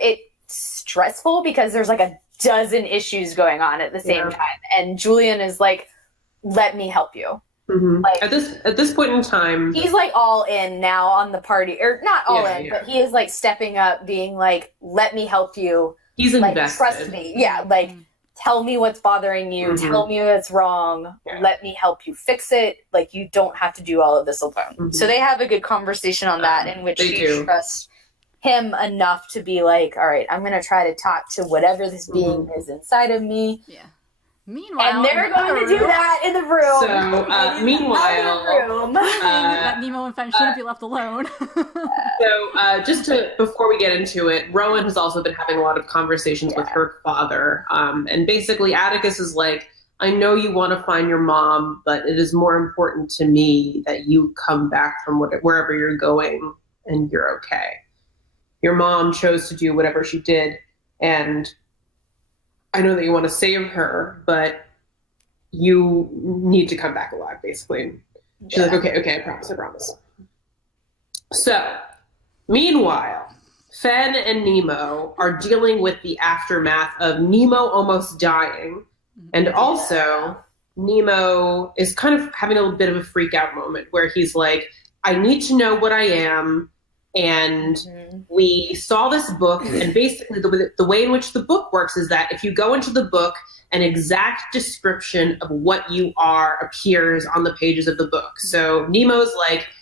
stressful because there's a dozen issues going on at the same time. And Julian is let me help you. Mhm. At this point in time, He's all in now on the party, or not all in, but he is stepping up, being let me help you. he's invested. Trust me. Yeah. Tell me what's bothering you. Mhm. Tell me what's wrong. Yeah. Let me help you fix it. You don't have to do all of this alone. Mhm. So they have a good conversation on that, in which They she do. trusts him enough to be all right, I'm going to try to talk to whatever this being is inside of me. Yeah. Meanwhile, And they're in the going to other do room- that in the room. So, meanwhile, that Nemo and Fen shouldn't be left alone. so before we get into it, Rowan has also been having a lot of conversations with her father. And basically Atticus is I know you want to find your mom, but it is more important to me that you come back from wherever you're going and you're okay. Your mom chose to do whatever she did, and I know that you want to save her, but you need to come back alive, basically. She's okay, I promise. So, meanwhile, Fen and Nemo are dealing with the aftermath of Nemo almost dying, and also Nemo is kind of having a little bit of a freak out moment where he's I need to know what I am. And we saw this book, and basically the way in which the book works is that if you go into the book, an exact description of what you are appears on the pages of the book. So Nemo's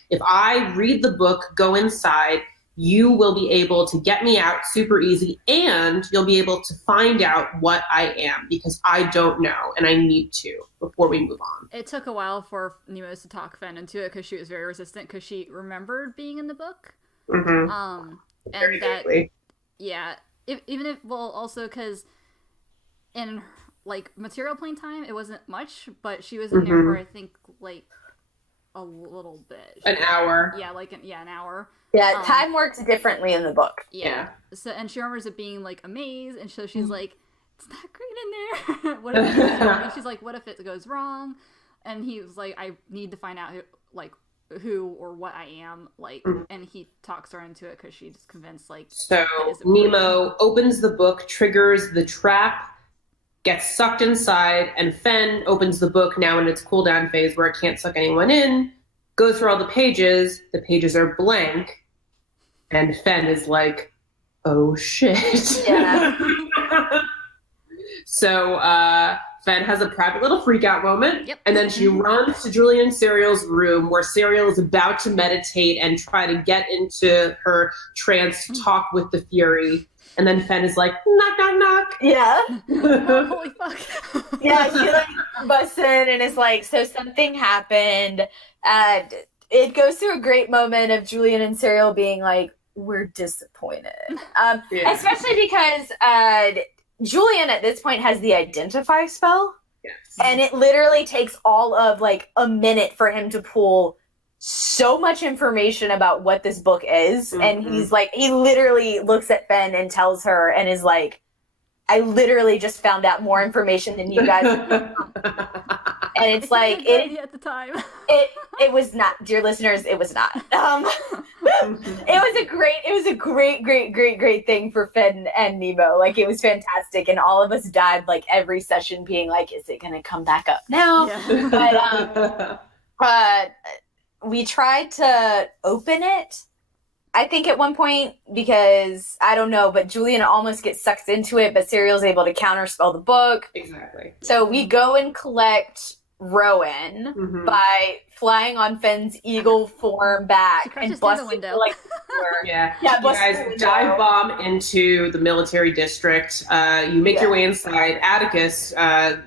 if I read the book, go inside, you will be able to get me out super easy, and you'll be able to find out what I am, because I don't know, and I need to before we move on. It took a while for Nemo to talk Fen into it because she was very resistant because she remembered being in the book. Mm-hmm. And that, vaguely. also because in material plane time, it wasn't much, but she was in there for I think a little bit. An hour. Yeah, an hour. Yeah, time works differently in the book. Yeah. So, and she remembers it being a maze, and so she's it's not great in there. What if and she's what if it goes wrong? And he was I need to find out who or what I am, and he talks her into it because she's convinced so Nemo opens the book, triggers the trap, gets sucked inside, and Fen opens the book now in its cool down phase where it can't suck anyone in, goes through all the pages are blank, and Fen is oh shit. Yeah. So Fen has a private little freak out moment, and then she runs to Julian and Serial's room where Serial is about to meditate and try to get into her trance to talk with the Fury. And then Fen is knock, knock, knock. Yeah. Oh, holy fuck. Yeah, she busts in and is so something happened. And it goes through a great moment of Julian and Serial being we're disappointed. Especially because Julian at this point has the identify spell. Yes. And it literally takes all of a minute for him to pull so much information about what this book is. Mm-hmm. And he's he literally looks at Fen and tells her and is I literally just found out more information than you guys. And it's at the time. It was not, dear listeners, it was not. It was a great thing for Fen and Nemo. It was fantastic, and all of us died every session being is it gonna come back up now? Yeah. But we tried to open it, I think at one point, because I don't know, but Julian almost gets sucked into it, but Serial's able to counterspell the book. Exactly. So we go and collect Rowan by flying on Finn's eagle form back and busting the window. Yeah, you guys dive bomb into the military district. You make your way inside. Atticus,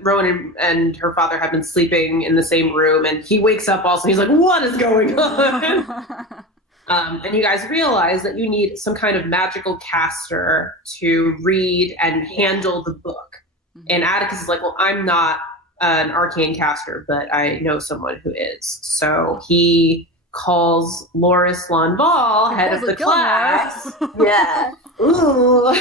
Rowan and her father have been sleeping in the same room, and he wakes up also. He's like, "What is going on?" And you guys realize that you need some kind of magical caster to read and handle the book. And Atticus is like, "Well, I'm not an arcane caster, but I know someone who is." So he calls Loris Lonval, head of the class. Yeah. Ooh.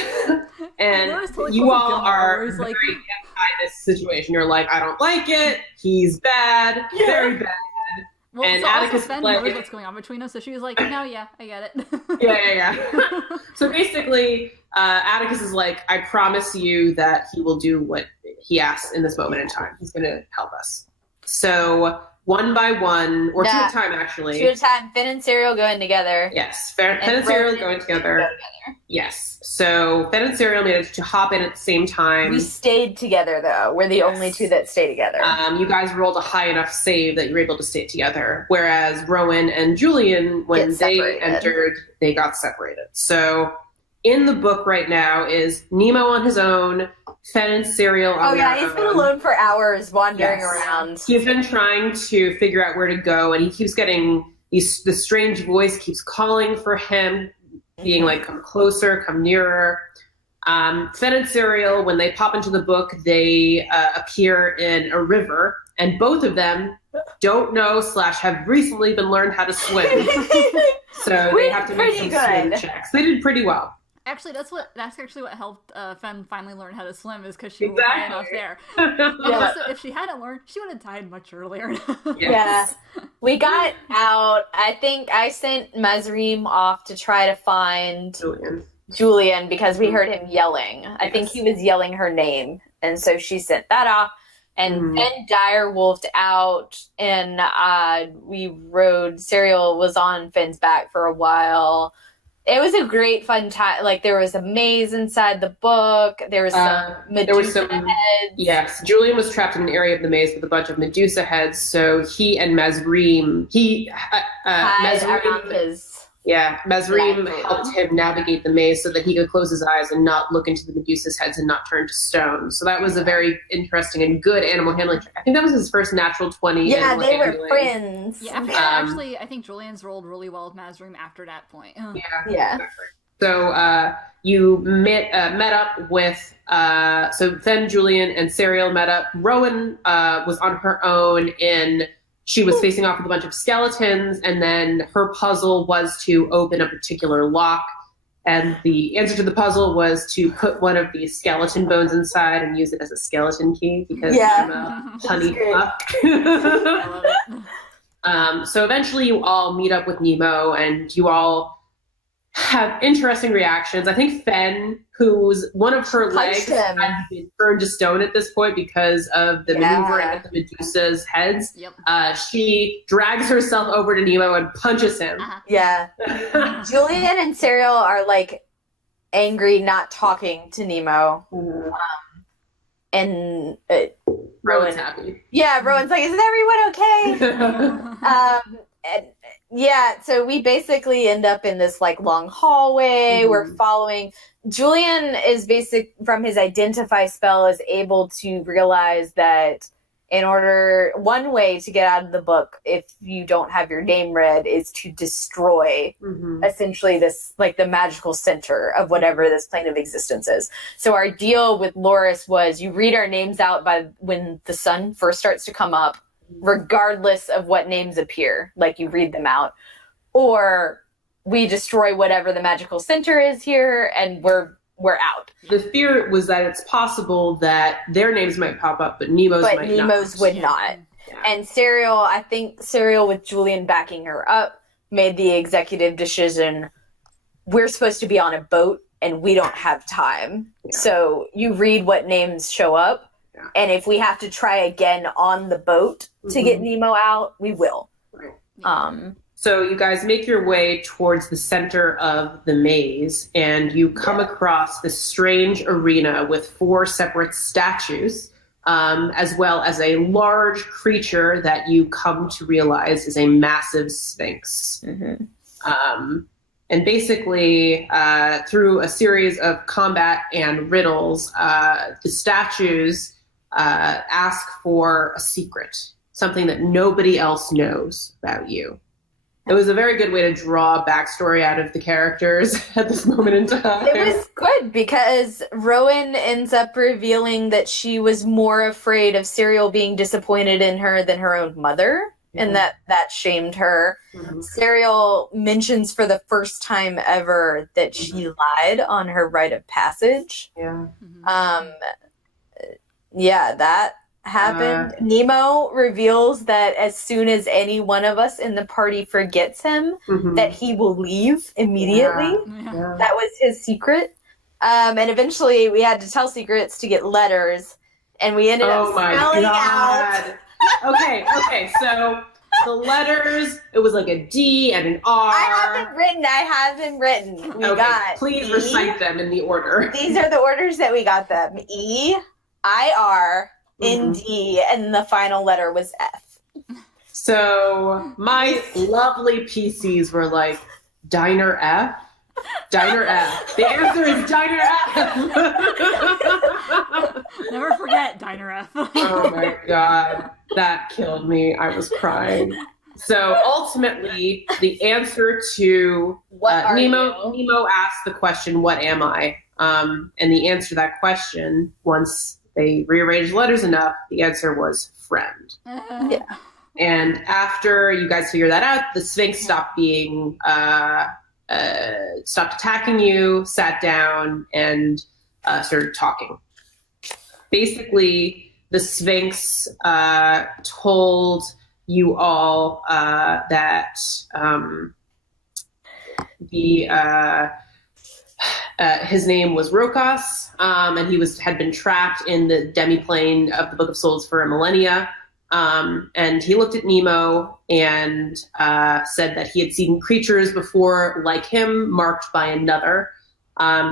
And totally you all are Gilmore, very anti this situation. You're like, "I don't like it. He's bad. Very bad." Well, and so Atticus also Fen knows what's going on between us, so she was like, "No, yeah, I get it." Yeah. So basically, Atticus is like, "I promise you that he will do what he asks in this moment in time. He's going to help us." So one by one, or two at a time, actually. Two at a time. Finn and Serial going together. Yes, Finn and Serial going together. Yes. So Finn and Serial managed to hop in at the same time. We stayed together, though. We're the only two that stay together. You guys rolled a high enough save that you were able to stay together. Whereas Rowan and Julian, when they entered, they got separated. So in the book right now is Nemo on his own, Fen and Serial on their own. He's been alone for hours wandering around. He's been trying to figure out where to go, and he keeps getting the strange voice keeps calling for him, being like, "Come closer, come nearer." Fen and Serial, when they pop into the book, they appear in a river, and both of them don't know / have recently been learned how to swim. So they have to make some swim checks. They did pretty well. Actually, that's actually what helped Fen finally learn how to swim, is because she was high enough there. Also, if she hadn't learned, she would have died much earlier. Yes. Yeah. We got out. I think I sent Mazrim off to try to find Julian because we heard him yelling. I think he was yelling her name. And so she sent that off. And then Dire wolfed out, and we rode. Serial was on Finn's back for a while. It was a great fun time. Like, there was a maze inside the book. There was some Medusa heads. Yes, Julian was trapped in an area of the maze with a bunch of Medusa heads. So he and Mazrim, Mazrim helped him navigate the maze so that he could close his eyes and not look into the Medusa's heads and not turn to stone. So that was a very interesting and good animal handling trick. I think that was his first natural 20. Yeah, they were friends. Yeah, actually, I think Julian's rolled really well with Mazrim after that point. Yeah. Exactly. So you met up with, so then Julian and Serial met up. Rowan was on her own she was facing off with a bunch of skeletons, and then her puzzle was to open a particular lock. And the answer to the puzzle was to put one of the skeleton bones inside and use it as a skeleton key, because I'm a honey fuck. So eventually you all meet up with Nemo, and you all have interesting reactions. I think Fen, whose one of her legs has been turned to stone at this point because of the maneuvering of the Medusa's heads, she drags herself over to Nemo and punches him. Yeah. Julian and Serial are like angry, not talking to Nemo. And Rowan's happy. Yeah, Rowan's like, "Is everyone okay?" So we basically end up in this like long hallway. We're following. Julian is from his identify spell is able to realize that one way to get out of the book, if you don't have your name read, is to destroy essentially this, like, the magical center of whatever this plane of existence is. So our deal with Loris was you read our names out by when the sun first starts to come up, regardless of what names appear, like you read them out, or we destroy whatever the magical center is here and we're out. The fear was that it's possible that their names might pop up, but Nemo's would not. Yeah. And I think Serial, with Julian backing her up, made the executive decision, we're supposed to be on a boat and we don't have time. Yeah. So you read what names show up. Yeah. And if we have to try again on the boat to get Nemo out, we will. Right. So you guys make your way towards the center of the maze, and you come across this strange arena with 4 separate statues, as well as a large creature that you come to realize is a massive sphinx. And basically, through a series of combat and riddles, the statues ask for a secret, something that nobody else knows about you. It was a very good way to draw a backstory out of the characters at this moment in time. It was good because Rowan ends up revealing that she was more afraid of Serial being disappointed in her than her own mother, and that shamed her. Serial mentions for the first time ever that she lied on her rite of passage. That happened. Nemo reveals that as soon as any one of us in the party forgets him, that he will leave immediately. That was his secret. And eventually we had to tell secrets to get letters, and we ended up spelling out. Okay, so the letters, it was like a D and an R. I have them written. We got please recite them in the order. These are the orders that we got them. E, I, R, N, D, and the final letter was F. So my lovely PCs were like, Diner F? Diner F. The answer is Diner F. Never forget Diner F. Oh my god, that killed me. I was crying. So ultimately, the answer to Nemo asked the question, "What am I?" And the answer to that question, once they rearranged letters enough, the answer was friend. And after you guys figure that out, the Sphinx stopped being stopped attacking you, sat down, and started talking. Basically, the Sphinx told you all that his name was Rokas, and he had been trapped in the demiplane of the Book of Souls for a millennia. And he looked at Nemo and said that he had seen creatures before like him, marked by another.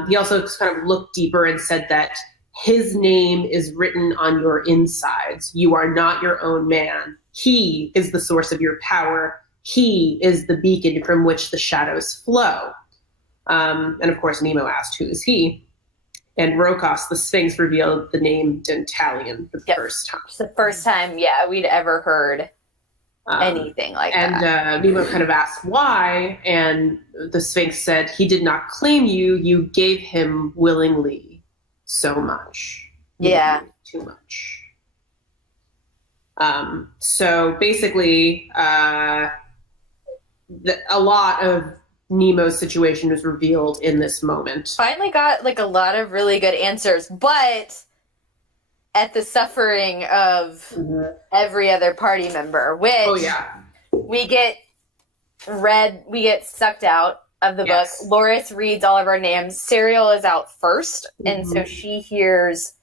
He also kind of looked deeper and said that his name is written on your insides. You are not your own man. He is the source of your power. He is the beacon from which the shadows flow. And of course, Nemo asked, who is he? And Rokas, the Sphinx, revealed the name Dentalion for the first time. It's the first time, we'd ever heard anything like that. And Nemo kind of asked why, and the Sphinx said, he did not claim you. You gave him willingly so much. Too much. So basically, a lot of Nemo's situation was revealed in this moment. Finally got like a lot of really good answers, but at the suffering of every other party member, which we get sucked out of the book. Loris reads all of our names. Serial is out first, and so she hears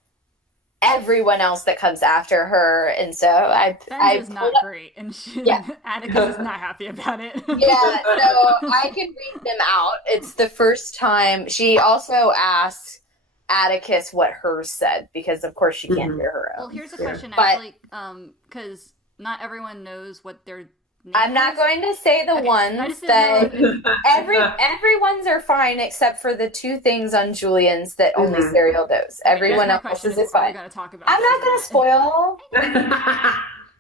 everyone else that comes after her, and so I is not great, and Atticus is not happy about it. So I can read them out. It's the first time. She also asked Atticus what hers said, because of course she can't hear her own. Well, here's a question, actually, because not everyone knows what their I'm not going to say the ones that everyone's are fine except for the 2 things on Julian's that only Serial knows. Everyone else's is fine. Talk about I'm not going to spoil.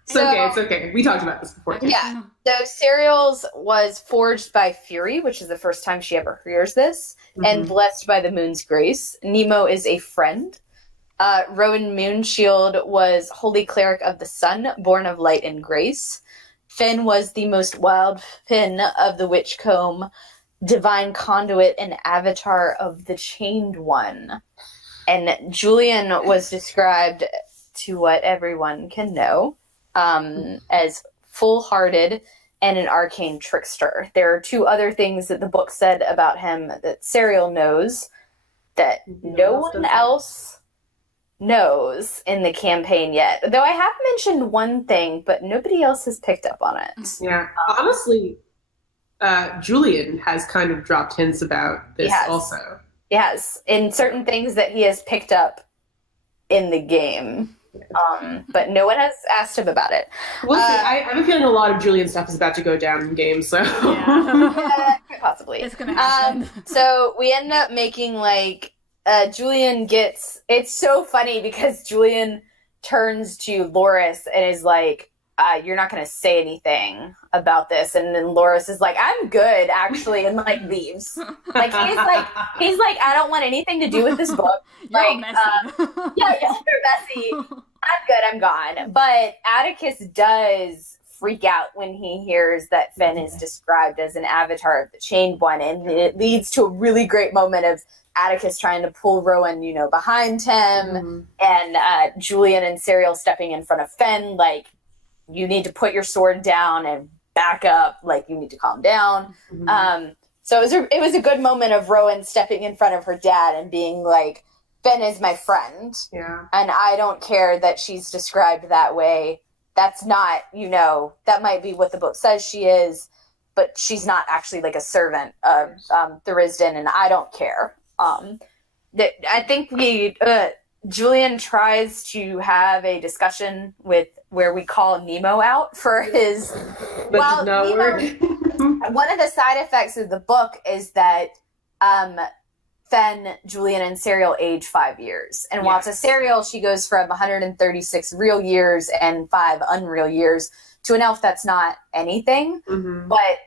It's okay. We talked about this before too. Yeah. So Serial's was forged by Fury, which is the first time she ever hears this, and blessed by the moon's grace. Nemo is a friend. Rowan Moonshield was holy cleric of the sun, born of light and grace. Finn was the most wild Finn of the Witchcomb, divine conduit and avatar of the Chained One. And Julian was described, to what everyone can know, as full-hearted and an arcane trickster. There are 2 other things that the book said about him that Serial knows that no one else knows in the campaign yet. Though I have mentioned one thing, but nobody else has picked up on it. Yeah. Honestly, Julian has kind of dropped hints about this also. Yes, in certain things that he has picked up in the game. But no one has asked him about it. Well, I have a feeling a lot of Julian stuff is about to go down in game, so possibly it's gonna happen. So we end up making like Julian gets. It's so funny because Julian turns to Loris and is like, "You're not going to say anything about this," and then Loris is like, "I'm good, actually," and like leaves. Like he's like, "I don't want anything to do with this book." You're messy. Yeah, you're messy. I'm good, I'm gone. But Atticus does freak out when he hears that Fenn is described as an avatar of the Chained One, and it leads to a really great moment of Atticus trying to pull Rowan, behind him, and Julian and Serial stepping in front of Fenn, like, you need to put your sword down and back up, like, you need to calm down. So it was a good moment of Rowan stepping in front of her dad and being like, Fenn is my friend. Yeah. And I don't care that she's described that way. That's not, that might be what the book says she is, but she's not actually like a servant of Thurisden, and I don't care. I think Julian tries to have a discussion with where we call Nemo out for his. But no word. One of the side effects of the book is that Fenn, Julian, and Serial age 5 years. And while it's a Serial, she goes from 136 real years and 5 unreal years to an elf that's not anything. But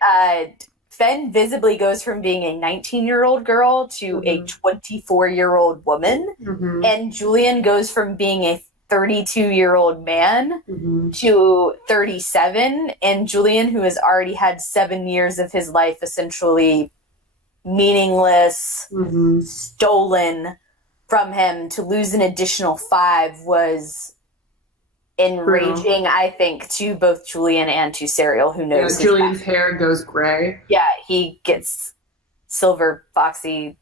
Fenn visibly goes from being a 19-year-old girl to a 24-year-old woman. And Julian goes from being a 32-year-old man to 37. And Julian, who has already had 7 years of his life essentially meaningless, stolen from him, to lose an additional 5 was enraging, I think, to both Julian and to Serial, who knows. Yeah, Julian's hair goes gray. Yeah, he gets silver, foxy,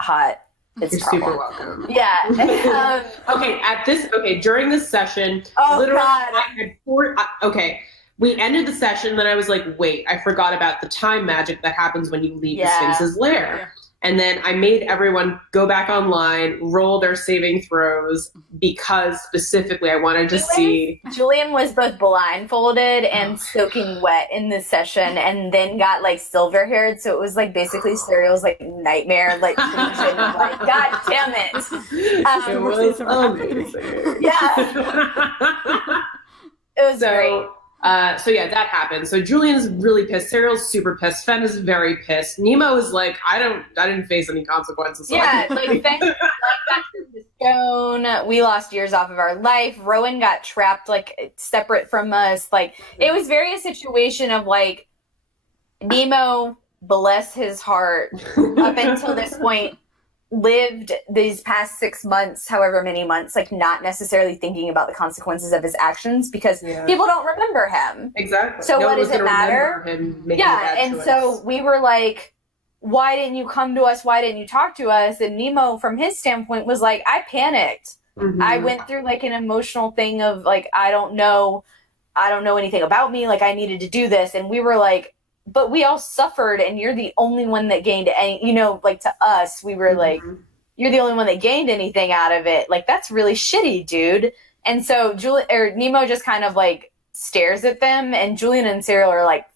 hot. It's You're super welcome. Yeah. During this session, literally, I had 4. We ended the session, then I was like, wait, I forgot about the time magic that happens when you leave the Sphinx's lair. Yeah. And then I made everyone go back online, roll their saving throws, because specifically I wanted to see. Julian was both blindfolded and soaking wet in this session, and then got like silver haired. So it was like basically Serial's like nightmare, like, like, God damn it. It was amazing. Yeah. It was great. So that happened. So Julian's really pissed. Serial's super pissed. Fenn is very pissed. Nemo is like, I didn't face any consequences. So like Fenn got to the stone. We lost years off of our life. Rowan got trapped like separate from us. Like, it was very a situation of like, Nemo, bless his heart, up until this point, lived these past 6 months, however many months, like not necessarily thinking about the consequences of his actions, because people don't remember him. Exactly. So what does it matter? And so we were like, why didn't you come to us? Why didn't you talk to us? And Nemo, from his standpoint, was like, I panicked. I went through like an emotional thing of like, I don't know anything about me. Like, I needed to do this. And we were like, but we all suffered, and you're the only one that gained any, like, to us, we were like, you're the only one that gained anything out of it. Like, that's really shitty, dude. And so Nemo just kind of like stares at them, and Julian and Serial are like,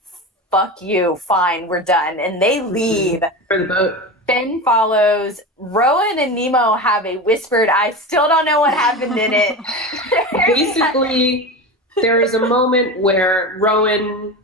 fuck you, fine, we're done. And they leave. For the boat. Fenn follows. Rowan and Nemo have a whispered, I still don't know what happened in it. Basically, there is a moment where Rowan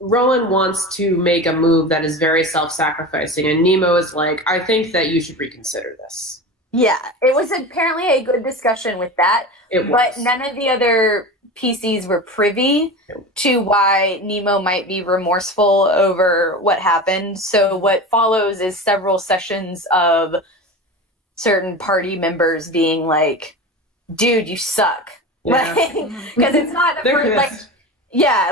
wants to make a move that is very self-sacrificing, and Nemo is like, I think that you should reconsider this. Yeah, it was apparently a good discussion with that, but none of the other PCs were privy to why Nemo might be remorseful over what happened. So what follows is several sessions of certain party members being like, dude, you suck. Because it's not the first,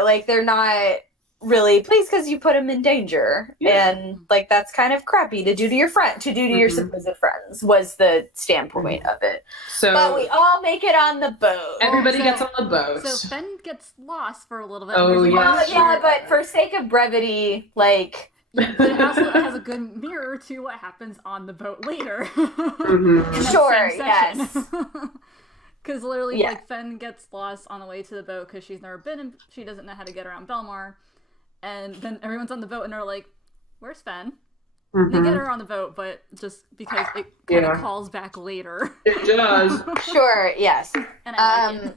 like, they're not really pleased because you put him in danger. Yeah. And like that's kind of crappy to do to your your supposed friends was the standpoint of it. So But we all make it on the boat. everybody gets on the boat. So Fenn gets lost for a little bit. Oh, There's a yeah. Well, yeah, but for sake of brevity, like But it also has a good mirror to what happens on the boat later. Mhm. In that Sure, same yes. section. Because literally, Yeah. like, Fenn gets lost on the way to the boat because she's never been and she doesn't know how to get around Belmar. And then everyone's on the boat and they're like, where's Fenn? They get her on the boat, but just because it kind of calls back later. It does. sure, yes. And I like it.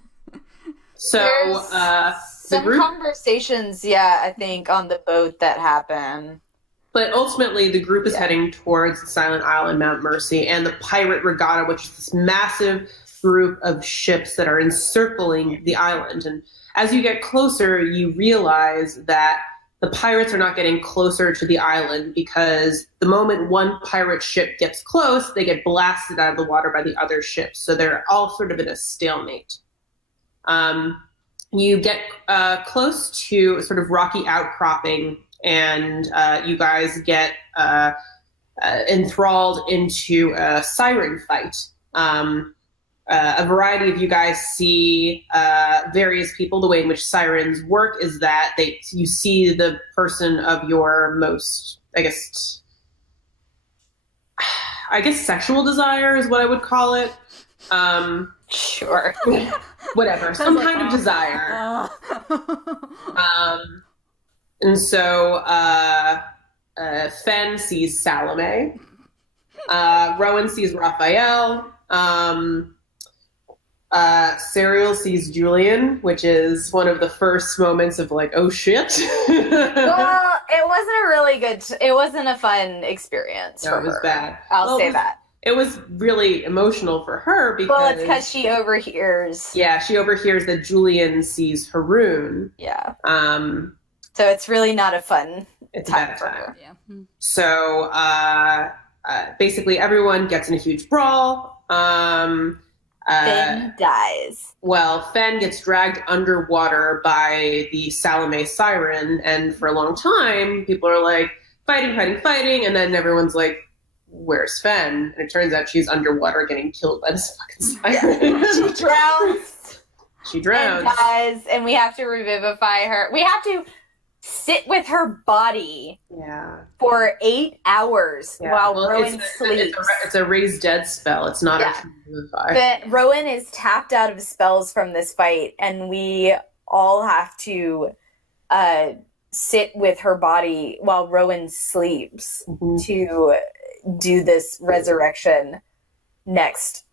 So the Some group, conversations, yeah, I think on the boat that happen. but ultimately the group is heading towards the Silent Isle and Mount Mercy and the Pirate Regatta, which is this massive group of ships that are encircling the island. And as you get closer, you realize that the pirates are not getting closer to the island because the moment one pirate ship gets close, they get blasted out of the water by the other ships. So they're all sort of in a stalemate. You get close to a sort of rocky outcropping, and you guys get enthralled into a siren fight. A variety of you guys see various people. The way in which sirens work is that you see the person of your most, I guess sexual desire is what I would call it. Sure. Whatever, some kind of desire. And so Fenn sees Salome. Rowan sees Raphael. Serial sees Julian, which is one of the first moments of like, oh shit. Well, it wasn't a fun experience for her. It was bad. I'll say that. It was really emotional for her because... Well, it's because she overhears. Yeah, she overhears that Julian sees Haroon. Yeah. So it's really not a fun it's time a bad for time. her. Yeah. So basically everyone gets in a huge brawl. Fenn dies. Well, Fenn gets dragged underwater by the Salome siren, and for a long time, people are like, fighting, and then everyone's like, where's Fenn? And it turns out she's underwater getting killed by this fucking siren. She drowns. She drowns. And dies, and we have to revivify her. We have to sit with her body for 8 hours while Rowan sleeps. It's a raise dead spell. It's not a revivify. But Rowan is tapped out of spells from this fight, and we all have to sit with her body while Rowan sleeps to do this resurrection next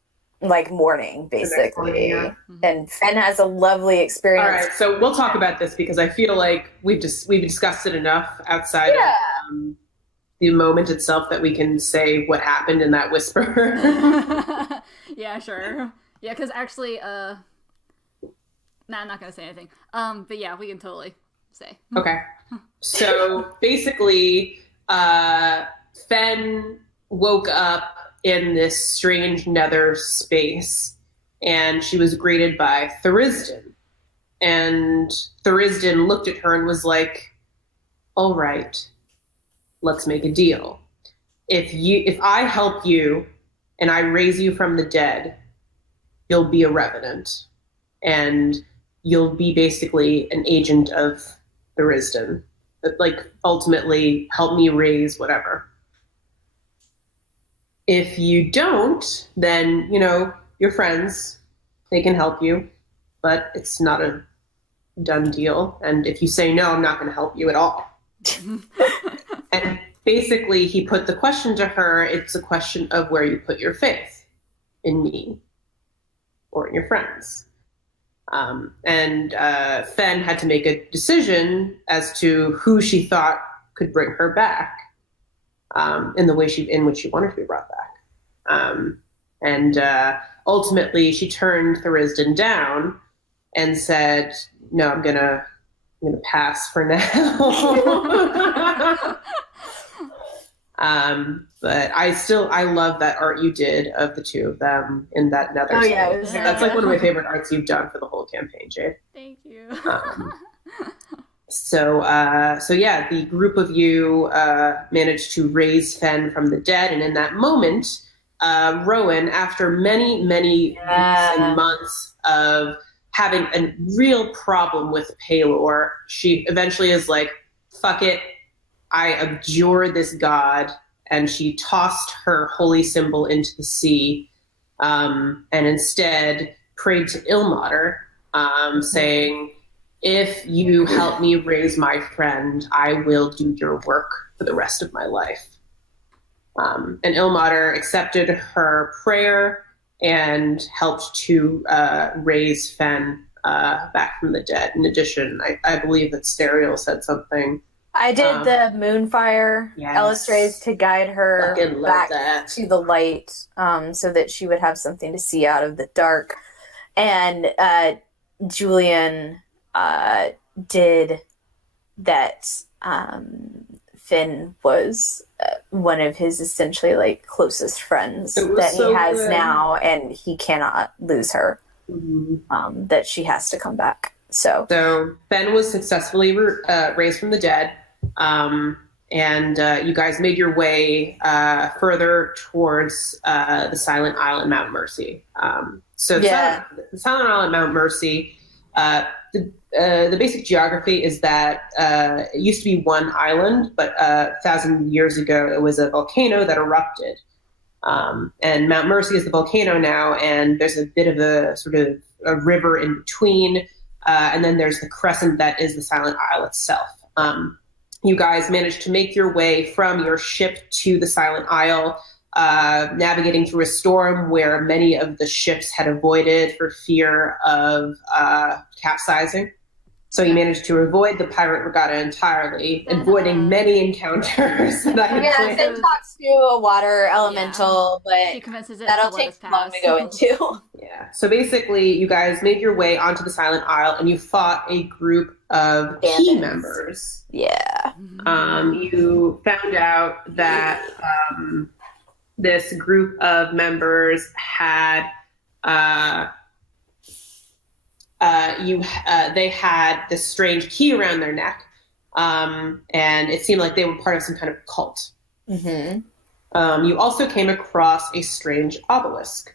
morning, basically. And Fenn has a lovely experience. All right, so we'll talk about this because I feel like we've discussed it enough outside of the moment itself that we can say what happened in that whisper. Yeah, sure. Yeah, because actually, I'm not gonna say anything. But yeah, we can totally say. Okay. So basically, Fenn woke up in this strange nether space, and she was greeted by Thurisden. And Thurisden looked at her and was like, all right, let's make a deal. If I help you and I raise you from the dead, you'll be a revenant. And you'll be basically an agent of Thurisden. That ultimately help me raise whatever. If you don't, then, your friends, they can help you, but it's not a done deal. And if you say no, I'm not going to help you at all. And basically, he put the question to her, it's a question of where you put your faith, in me or in your friends. And Fenn had to make a decision as to who she thought could bring her back. In the way in which she wanted to be brought back. And ultimately she turned Thurisden down and said, no, I'm gonna pass for now. But I love that art you did of the two of them in that nether. Oh yeah, that's one of my favorite arts you've done for the whole campaign, Jade. Thank you. So yeah, the group of you managed to raise Fen from the dead, and in that moment, Rowan, after many weeks and months of having a real problem with Palor, she eventually is like, "Fuck it, I abjure this god," and she tossed her holy symbol into the sea, and instead prayed to Ilmater, saying, "If you help me raise my friend, I will do your work for the rest of my life." And Ilmater accepted her prayer and helped to raise Fen back from the dead. In addition, I believe that Steriel said something. I did the moonfire Yes. Elistraze to guide her Fucking love back that. to the light, so that she would have something to see out of the dark. And Julian did that. Finn was one of his essentially like closest friends that so he has good. now, and he cannot lose her. Mm-hmm. That she has to come back. So Fen was successfully raised from the dead, and you guys made your way further towards the Silent Isle in Mount Mercy. The Silent Isle in Mount Mercy, the basic geography is that it used to be one island, but 1,000 years ago it was a volcano that erupted. And Mount Mercy is the volcano now, and there's a bit of a sort of a river in between, and then there's the crescent that is the Silent Isle itself. You guys managed to make your way from your ship to the Silent Isle, navigating through a storm where many of the ships had avoided for fear of capsizing. So you managed to avoid the pirate regatta entirely, avoiding many encounters that I had planned. Finn talks to a water elemental, She convinces it but that'll to let us take long pass. to go into. Yeah. So basically, you guys made your way onto the Silent Isle, and you fought a group of key Bandits. members. Yeah. You found out that this group of members had they had this strange key around their neck, and it seemed like they were part of some kind of cult. Mm-hmm. You also came across a strange obelisk.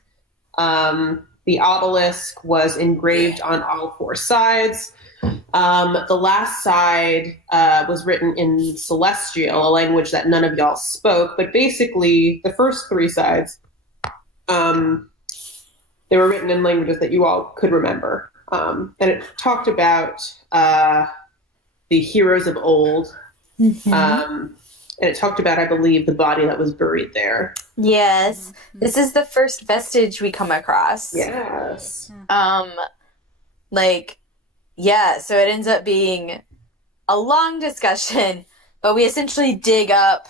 The obelisk was engraved on all four sides. The last side was written in Celestial, a language that none of y'all spoke, but basically the first three sides, they were written in languages that you all could remember. And it talked about the heroes of old. Mm-hmm. And it talked about, I believe, the body that was buried there. Yes. This is the first vestige we come across. Yes. So it ends up being a long discussion, but we essentially dig up.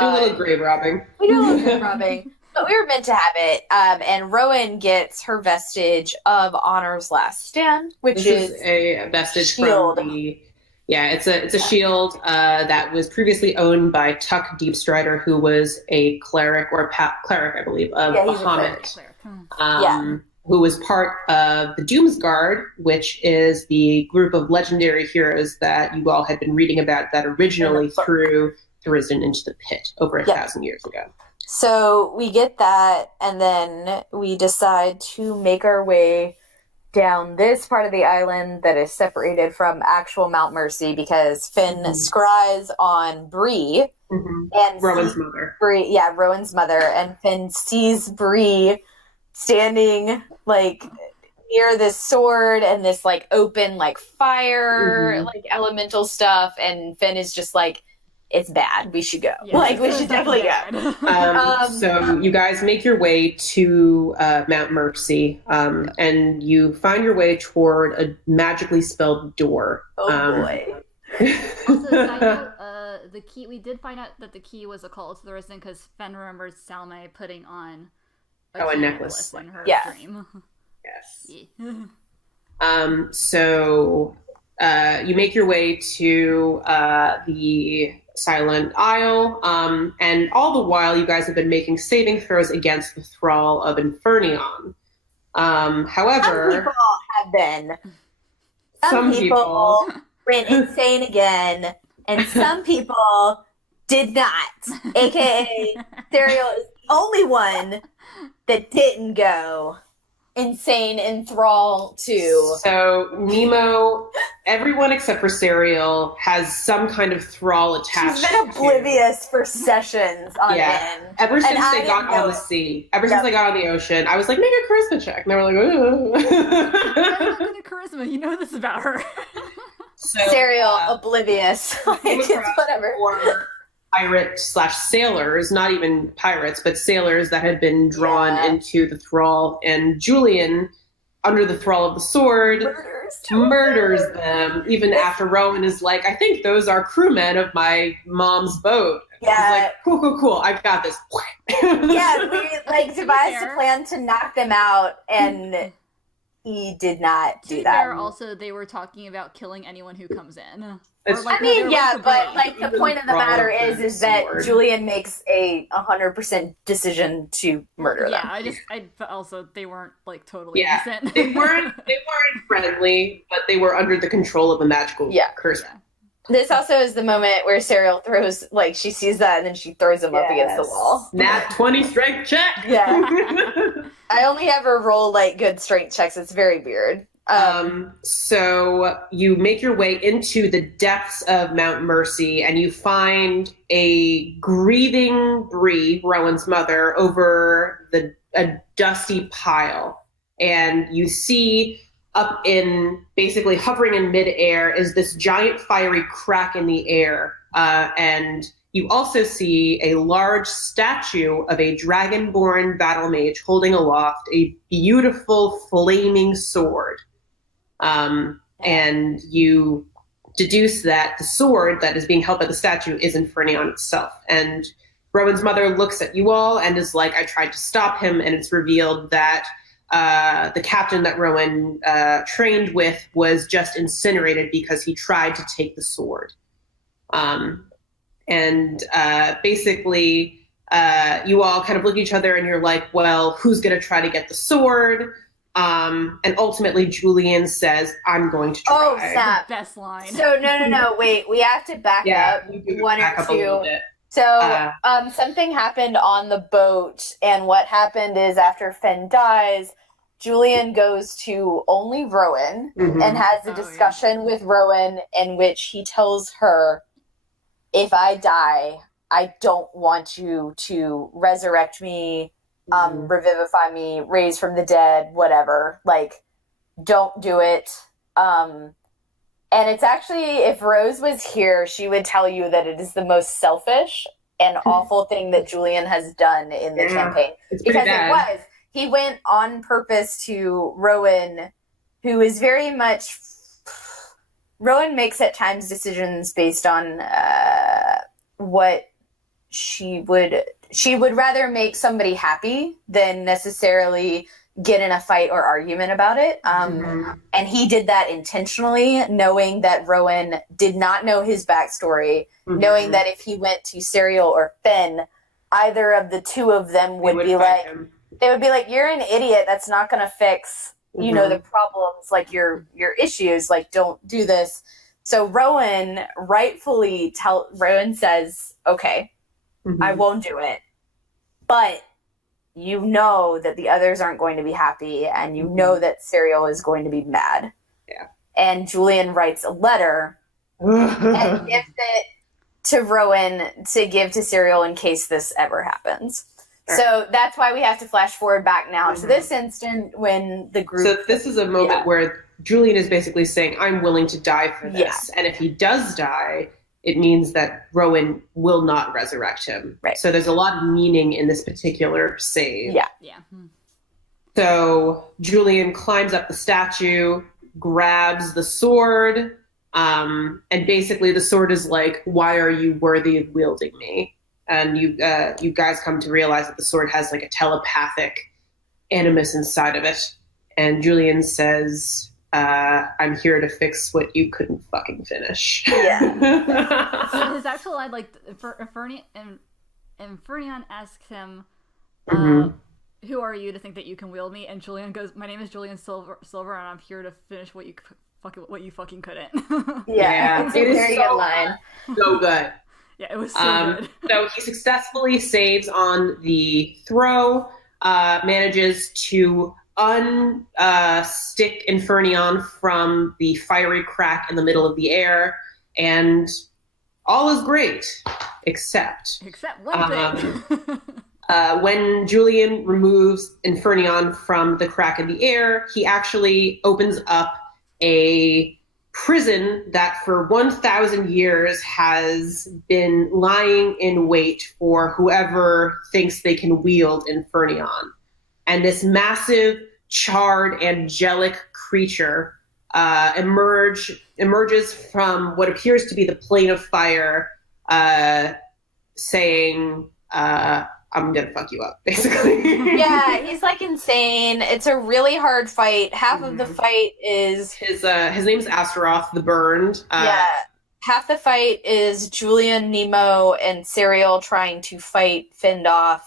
Do a little grave robbing. We do a little grave robbing, but we were meant to have it. And Rowan gets her vestige of Honor's Last Stand, which This is a vestige shield. from the. Yeah, it's a shield that was previously owned by Tuck Deepstrider, who was a cleric or cleric, I believe, of he's a cleric. Bahamut. Who was part of the Doomsguard, which is the group of legendary heroes that you all had been reading about that originally threw Tharizdun into the pit over 1,000 years ago. So we get that, and then we decide to make our way down this part of the island that is separated from actual Mount Mercy, because Finn scries on Bree and Rowan's mother. Rowan's mother, and Finn sees Bree standing like near this sword and this like open like fire like elemental stuff, and Finn is just like, it's bad, we should go. We should definitely go. So you guys make your way to Mount Mercy, and you find your way toward a magically spelled door. Boy. Also, side note, the key, we did find out that the key was a cult to the resident because Fen remembers Salme putting on a necklace in her dream. Yes. Yeah. So you make your way to the Silent Isle, and all the while you guys have been making saving throws against the thrall of Infernion. However, Some people have been. some people went insane again, and some people did not. AKA, Serial is the only one that didn't go insane in Thrall 2. So Nemo, everyone except for Serial has some kind of thrall attached. She's been oblivious for sessions on end. Ever since they got on the sea. Ever since they got on the ocean, I was like, make a charisma check. And they were like, ooh. I'm not good at charisma. You know this about her. So, Serial, oblivious. Like, it's whatever. Pirate/sailors, not even pirates, but sailors that had been drawn into the thrall, and Julian, under the thrall of the sword, murders them, even after Rowan is like, I think those are crewmen of my mom's boat. Yeah. He's like, cool, I've got this. Yeah, we devised a plan to knock them out, and he did not do that. There also, they were talking about killing anyone who comes in. But the point of the matter is that Julian makes a 100% decision to murder them. They weren't totally innocent. they weren't friendly, but they were under the control of a magical curse. Yeah. This also is the moment where Serial throws, she sees that and then she throws him up against the wall. Nat 20 strength check. Yeah. I only ever roll good strength checks. It's very weird. So you make your way into the depths of Mount Mercy, and you find a grieving Bree, Rowan's mother, over a dusty pile. And you see up in, basically hovering in midair, is this giant fiery crack in the air. And you also see a large statue of a dragonborn battle mage holding aloft a beautiful flaming sword. And you deduce that the sword that is being held by the statue is Infernion itself. And Rowan's mother looks at you all and is like, I tried to stop him, and it's revealed that the captain that Rowan trained with was just incinerated because he tried to take the sword. Basically, you all kind of look at each other and you're like, well, who's going to try to get the sword? And ultimately, Julian says, I'm going to try. Oh, snap. Best line. So, no. Wait, we have to back up one or two. So, something happened on the boat, and what happened is after Finn dies, Julian goes to only Rowan and has a discussion with Rowan in which he tells her, if I die, I don't want you to resurrect me, revivify me, raise from the dead, whatever. Don't do it. And it's actually, if Rose was here, she would tell you that it is the most selfish and awful thing that Julian has done in the campaign. Because it was. He went on purpose to Rowan, who is very much... Rowan makes at times decisions based on what she would rather make somebody happy than necessarily get in a fight or argument about it. And he did that intentionally, knowing that Rowan did not know his backstory, knowing that if he went to Serial or Finn, either of the two of them would be like, they would be like, you're an idiot. That's not going to fix, the problems, your issues. Don't do this. So Rowan Rowan says, okay, I won't do it. But you know that the others aren't going to be happy, and you know that Serial is going to be mad. Yeah. And Julian writes a letter and gives it to Rowan to give to Serial in case this ever happens. So that's why we have to flash forward back now to this instant when the group... So this is a moment where Julian is basically saying, I'm willing to die for this. Yeah. And if he does die, it means that Rowan will not resurrect him. Right. So there's a lot of meaning in this particular save. Yeah. So Julian climbs up the statue, grabs the sword, and basically the sword is like, why are you worthy of wielding me? And you guys come to realize that the sword has a telepathic animus inside of it. And Julian says, I'm here to fix what you couldn't fucking finish. Yeah. So his actual line, Infernion asks him, who are you to think that you can wield me? And Julian goes, my name is Julian Silver, and I'm here to finish what you what you fucking couldn't. Yeah, it's a it is very so good line. So good. Yeah, it was so good. So he successfully saves on the throw, manages to unstick Infernion from the fiery crack in the middle of the air, and all is great, except one thing. when Julian removes Infernion from the crack in the air, he actually opens up a prison that for 1,000 years has been lying in wait for whoever thinks they can wield Infernion. And this massive, charred, angelic creature emerges from what appears to be the plane of fire, saying, I'm gonna fuck you up, basically. Yeah, he's like insane. It's a really hard fight. Half of the fight is his name's Astaroth the Burned. Half the fight is Julian, Nemo, and Serial trying to fight Findoff.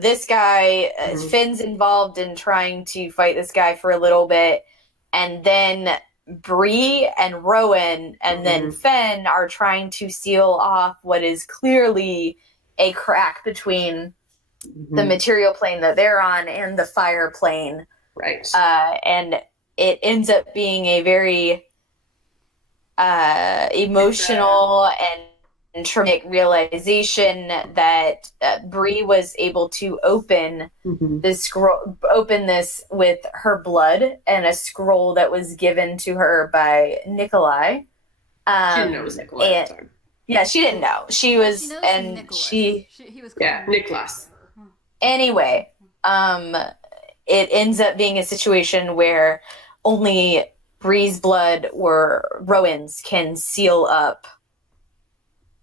This guy, Finn's involved in trying to fight this guy for a little bit, and then Bree and Rowan and then Finn are trying to seal off what is clearly a crack between the material plane that they're on and the fire plane. Right. And it ends up being a very emotional and traumatic realization that Bree was able to open this with her blood and a scroll that was given to her by Nikolai. She didn't know it was Nikolai at the time. Yeah, she didn't know. She was, and Nicholas. he was Nicholas. Anyway, it ends up being a situation where only Bree's blood or Rowan's can seal up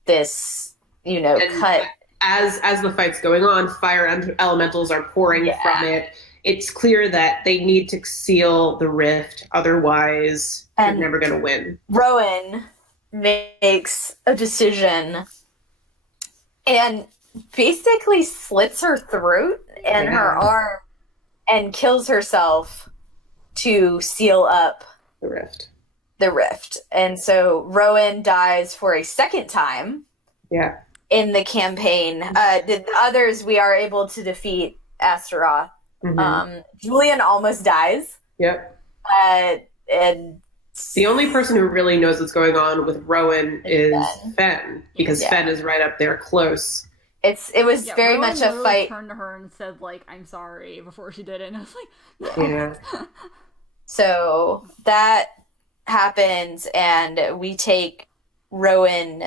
this, cut. As the fight's going on, fire elementals are pouring from it. It's clear that they need to seal the rift, otherwise they're never going to win. Rowan makes a decision and basically slits her throat and her arm and kills herself to seal up the rift. And so Rowan dies for a second time in the campaign. The others, we are able to defeat Astaroth. Julian almost dies. Yep. And the only person who really knows what's going on with Rowan is Fenn, because Fenn is right up there close. It was very Rowan much a fight. Turned to her and said, like, "I'm sorry," before she did it, and I was like, "No." Yeah. So that happens, and we take Rowan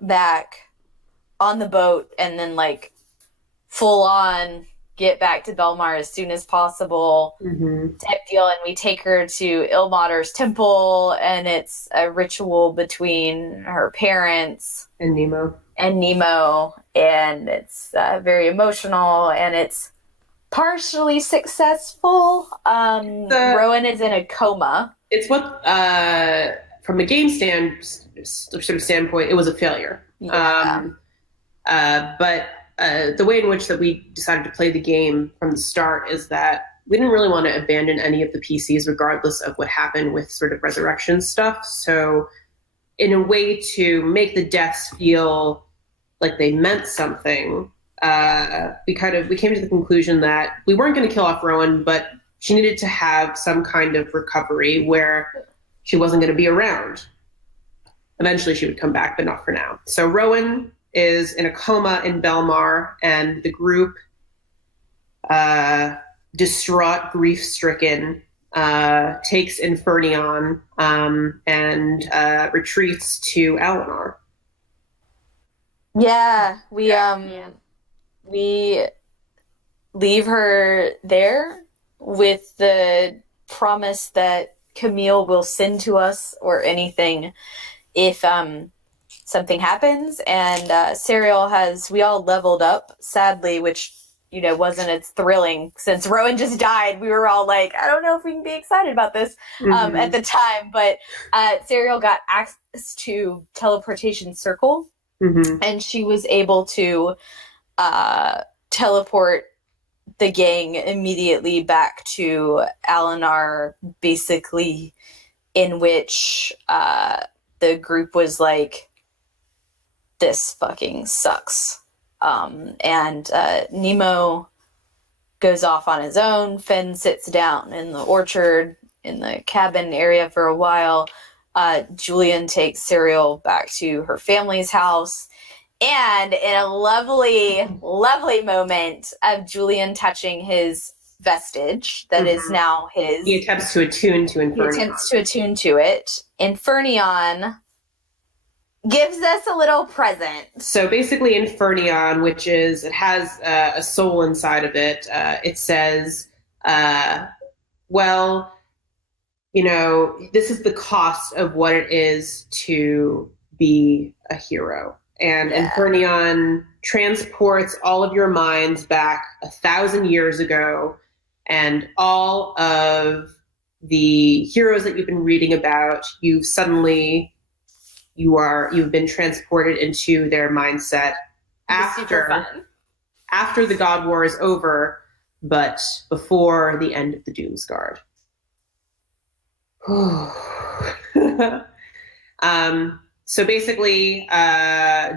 back on the boat, and then like full on get back to Belmar as soon as possible type deal, and we take her to Ilmater's temple, and it's a ritual between her parents and Nemo, and it's very emotional, and it's partially successful. Rowan is in a coma. It's what from a game standpoint, it was a failure. But the way in which that we decided to play the game from the start is that we didn't really want to abandon any of the PCs, regardless of what happened with sort of resurrection stuff. So in a way to make the deaths feel like they meant something, we came to the conclusion that we weren't going to kill off Rowan, but she needed to have some kind of recovery where she wasn't going to be around. Eventually she would come back, but not for now. So Rowan is in a coma in Belmar, and the group, distraught, grief-stricken, takes Infernion and retreats to Alinar. Yeah, we leave her there with the promise that Camille will send to us or anything if something happens. And Serial we all leveled up, sadly, which wasn't as thrilling since Rowan just died. We were all like, I don't know if we can be excited about this at the time, but Serial got access to teleportation circle, and she was able to teleport the gang immediately back to Alinar, basically in which the group was like, this fucking sucks. And Nemo goes off on his own. Finn sits down in the orchard in the cabin area for a while. Julian takes Serial back to her family's house. And in a lovely, lovely moment of Julian touching his vestige that is now his. He attempts to attune to it. Infernion gives us a little present. So basically Infernion, which is, it has a soul inside of it. It says, well, you know, this is the cost of what it is to be a hero. And Infernion transports all of your minds back 1,000 years ago, and all of the heroes that you've been reading about, you've been transported into their mindset after the God War is over, but before the end of the Doomsguard. So basically,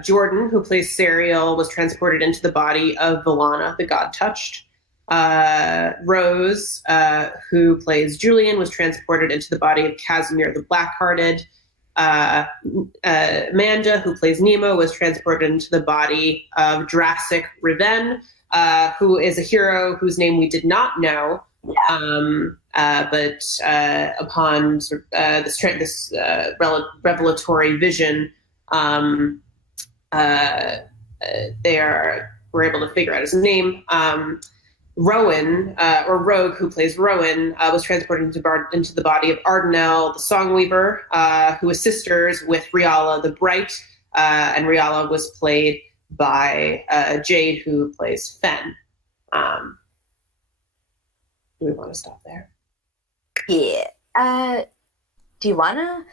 Jordan, who plays Serial, was transported into the body of Valana, the God Touched. Rose, who plays Julian, was transported into the body of Casimir the Blackhearted. Amanda, who plays Nemo, was transported into the body of Jurassic Riven, who is a hero whose name we did not know. But upon this revelatory vision, we're able to figure out his name. Rowan, or Rogue, who plays Rowan, was transported into the body of Ardenel, the Songweaver, who was sisters with Riala the Bright, and Riala was played by Jade, who plays Fen. Do we want to stop there? Yeah. Do you want to?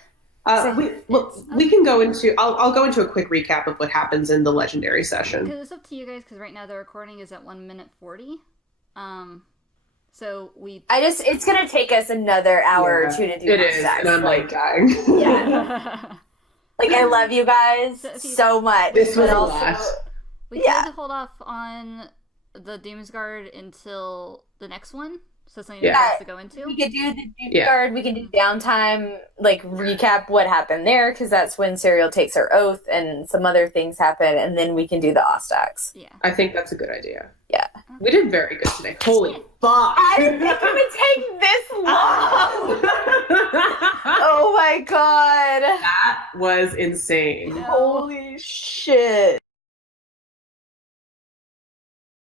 We can go into. I'll go into a quick recap of what happens in the legendary session. Because it's up to you guys. Because right now the recording is at 1 minute 40. So we. It's gonna take us another hour or two to do. It is, and I'm like dying. Yeah. Like, I love you guys so much. This was a lot. We could hold off on the Doomsguard until the next one. So something else to go into? We could do the Doomsguard, we can do downtime, like recap what happened there, because that's when Serial takes her oath and some other things happen, and then we can do the Ostax. Yeah. I think that's a good idea. Yeah. We did very good today. Holy fuck! I didn't think it would take this long! Oh my god! That was insane. Holy shit.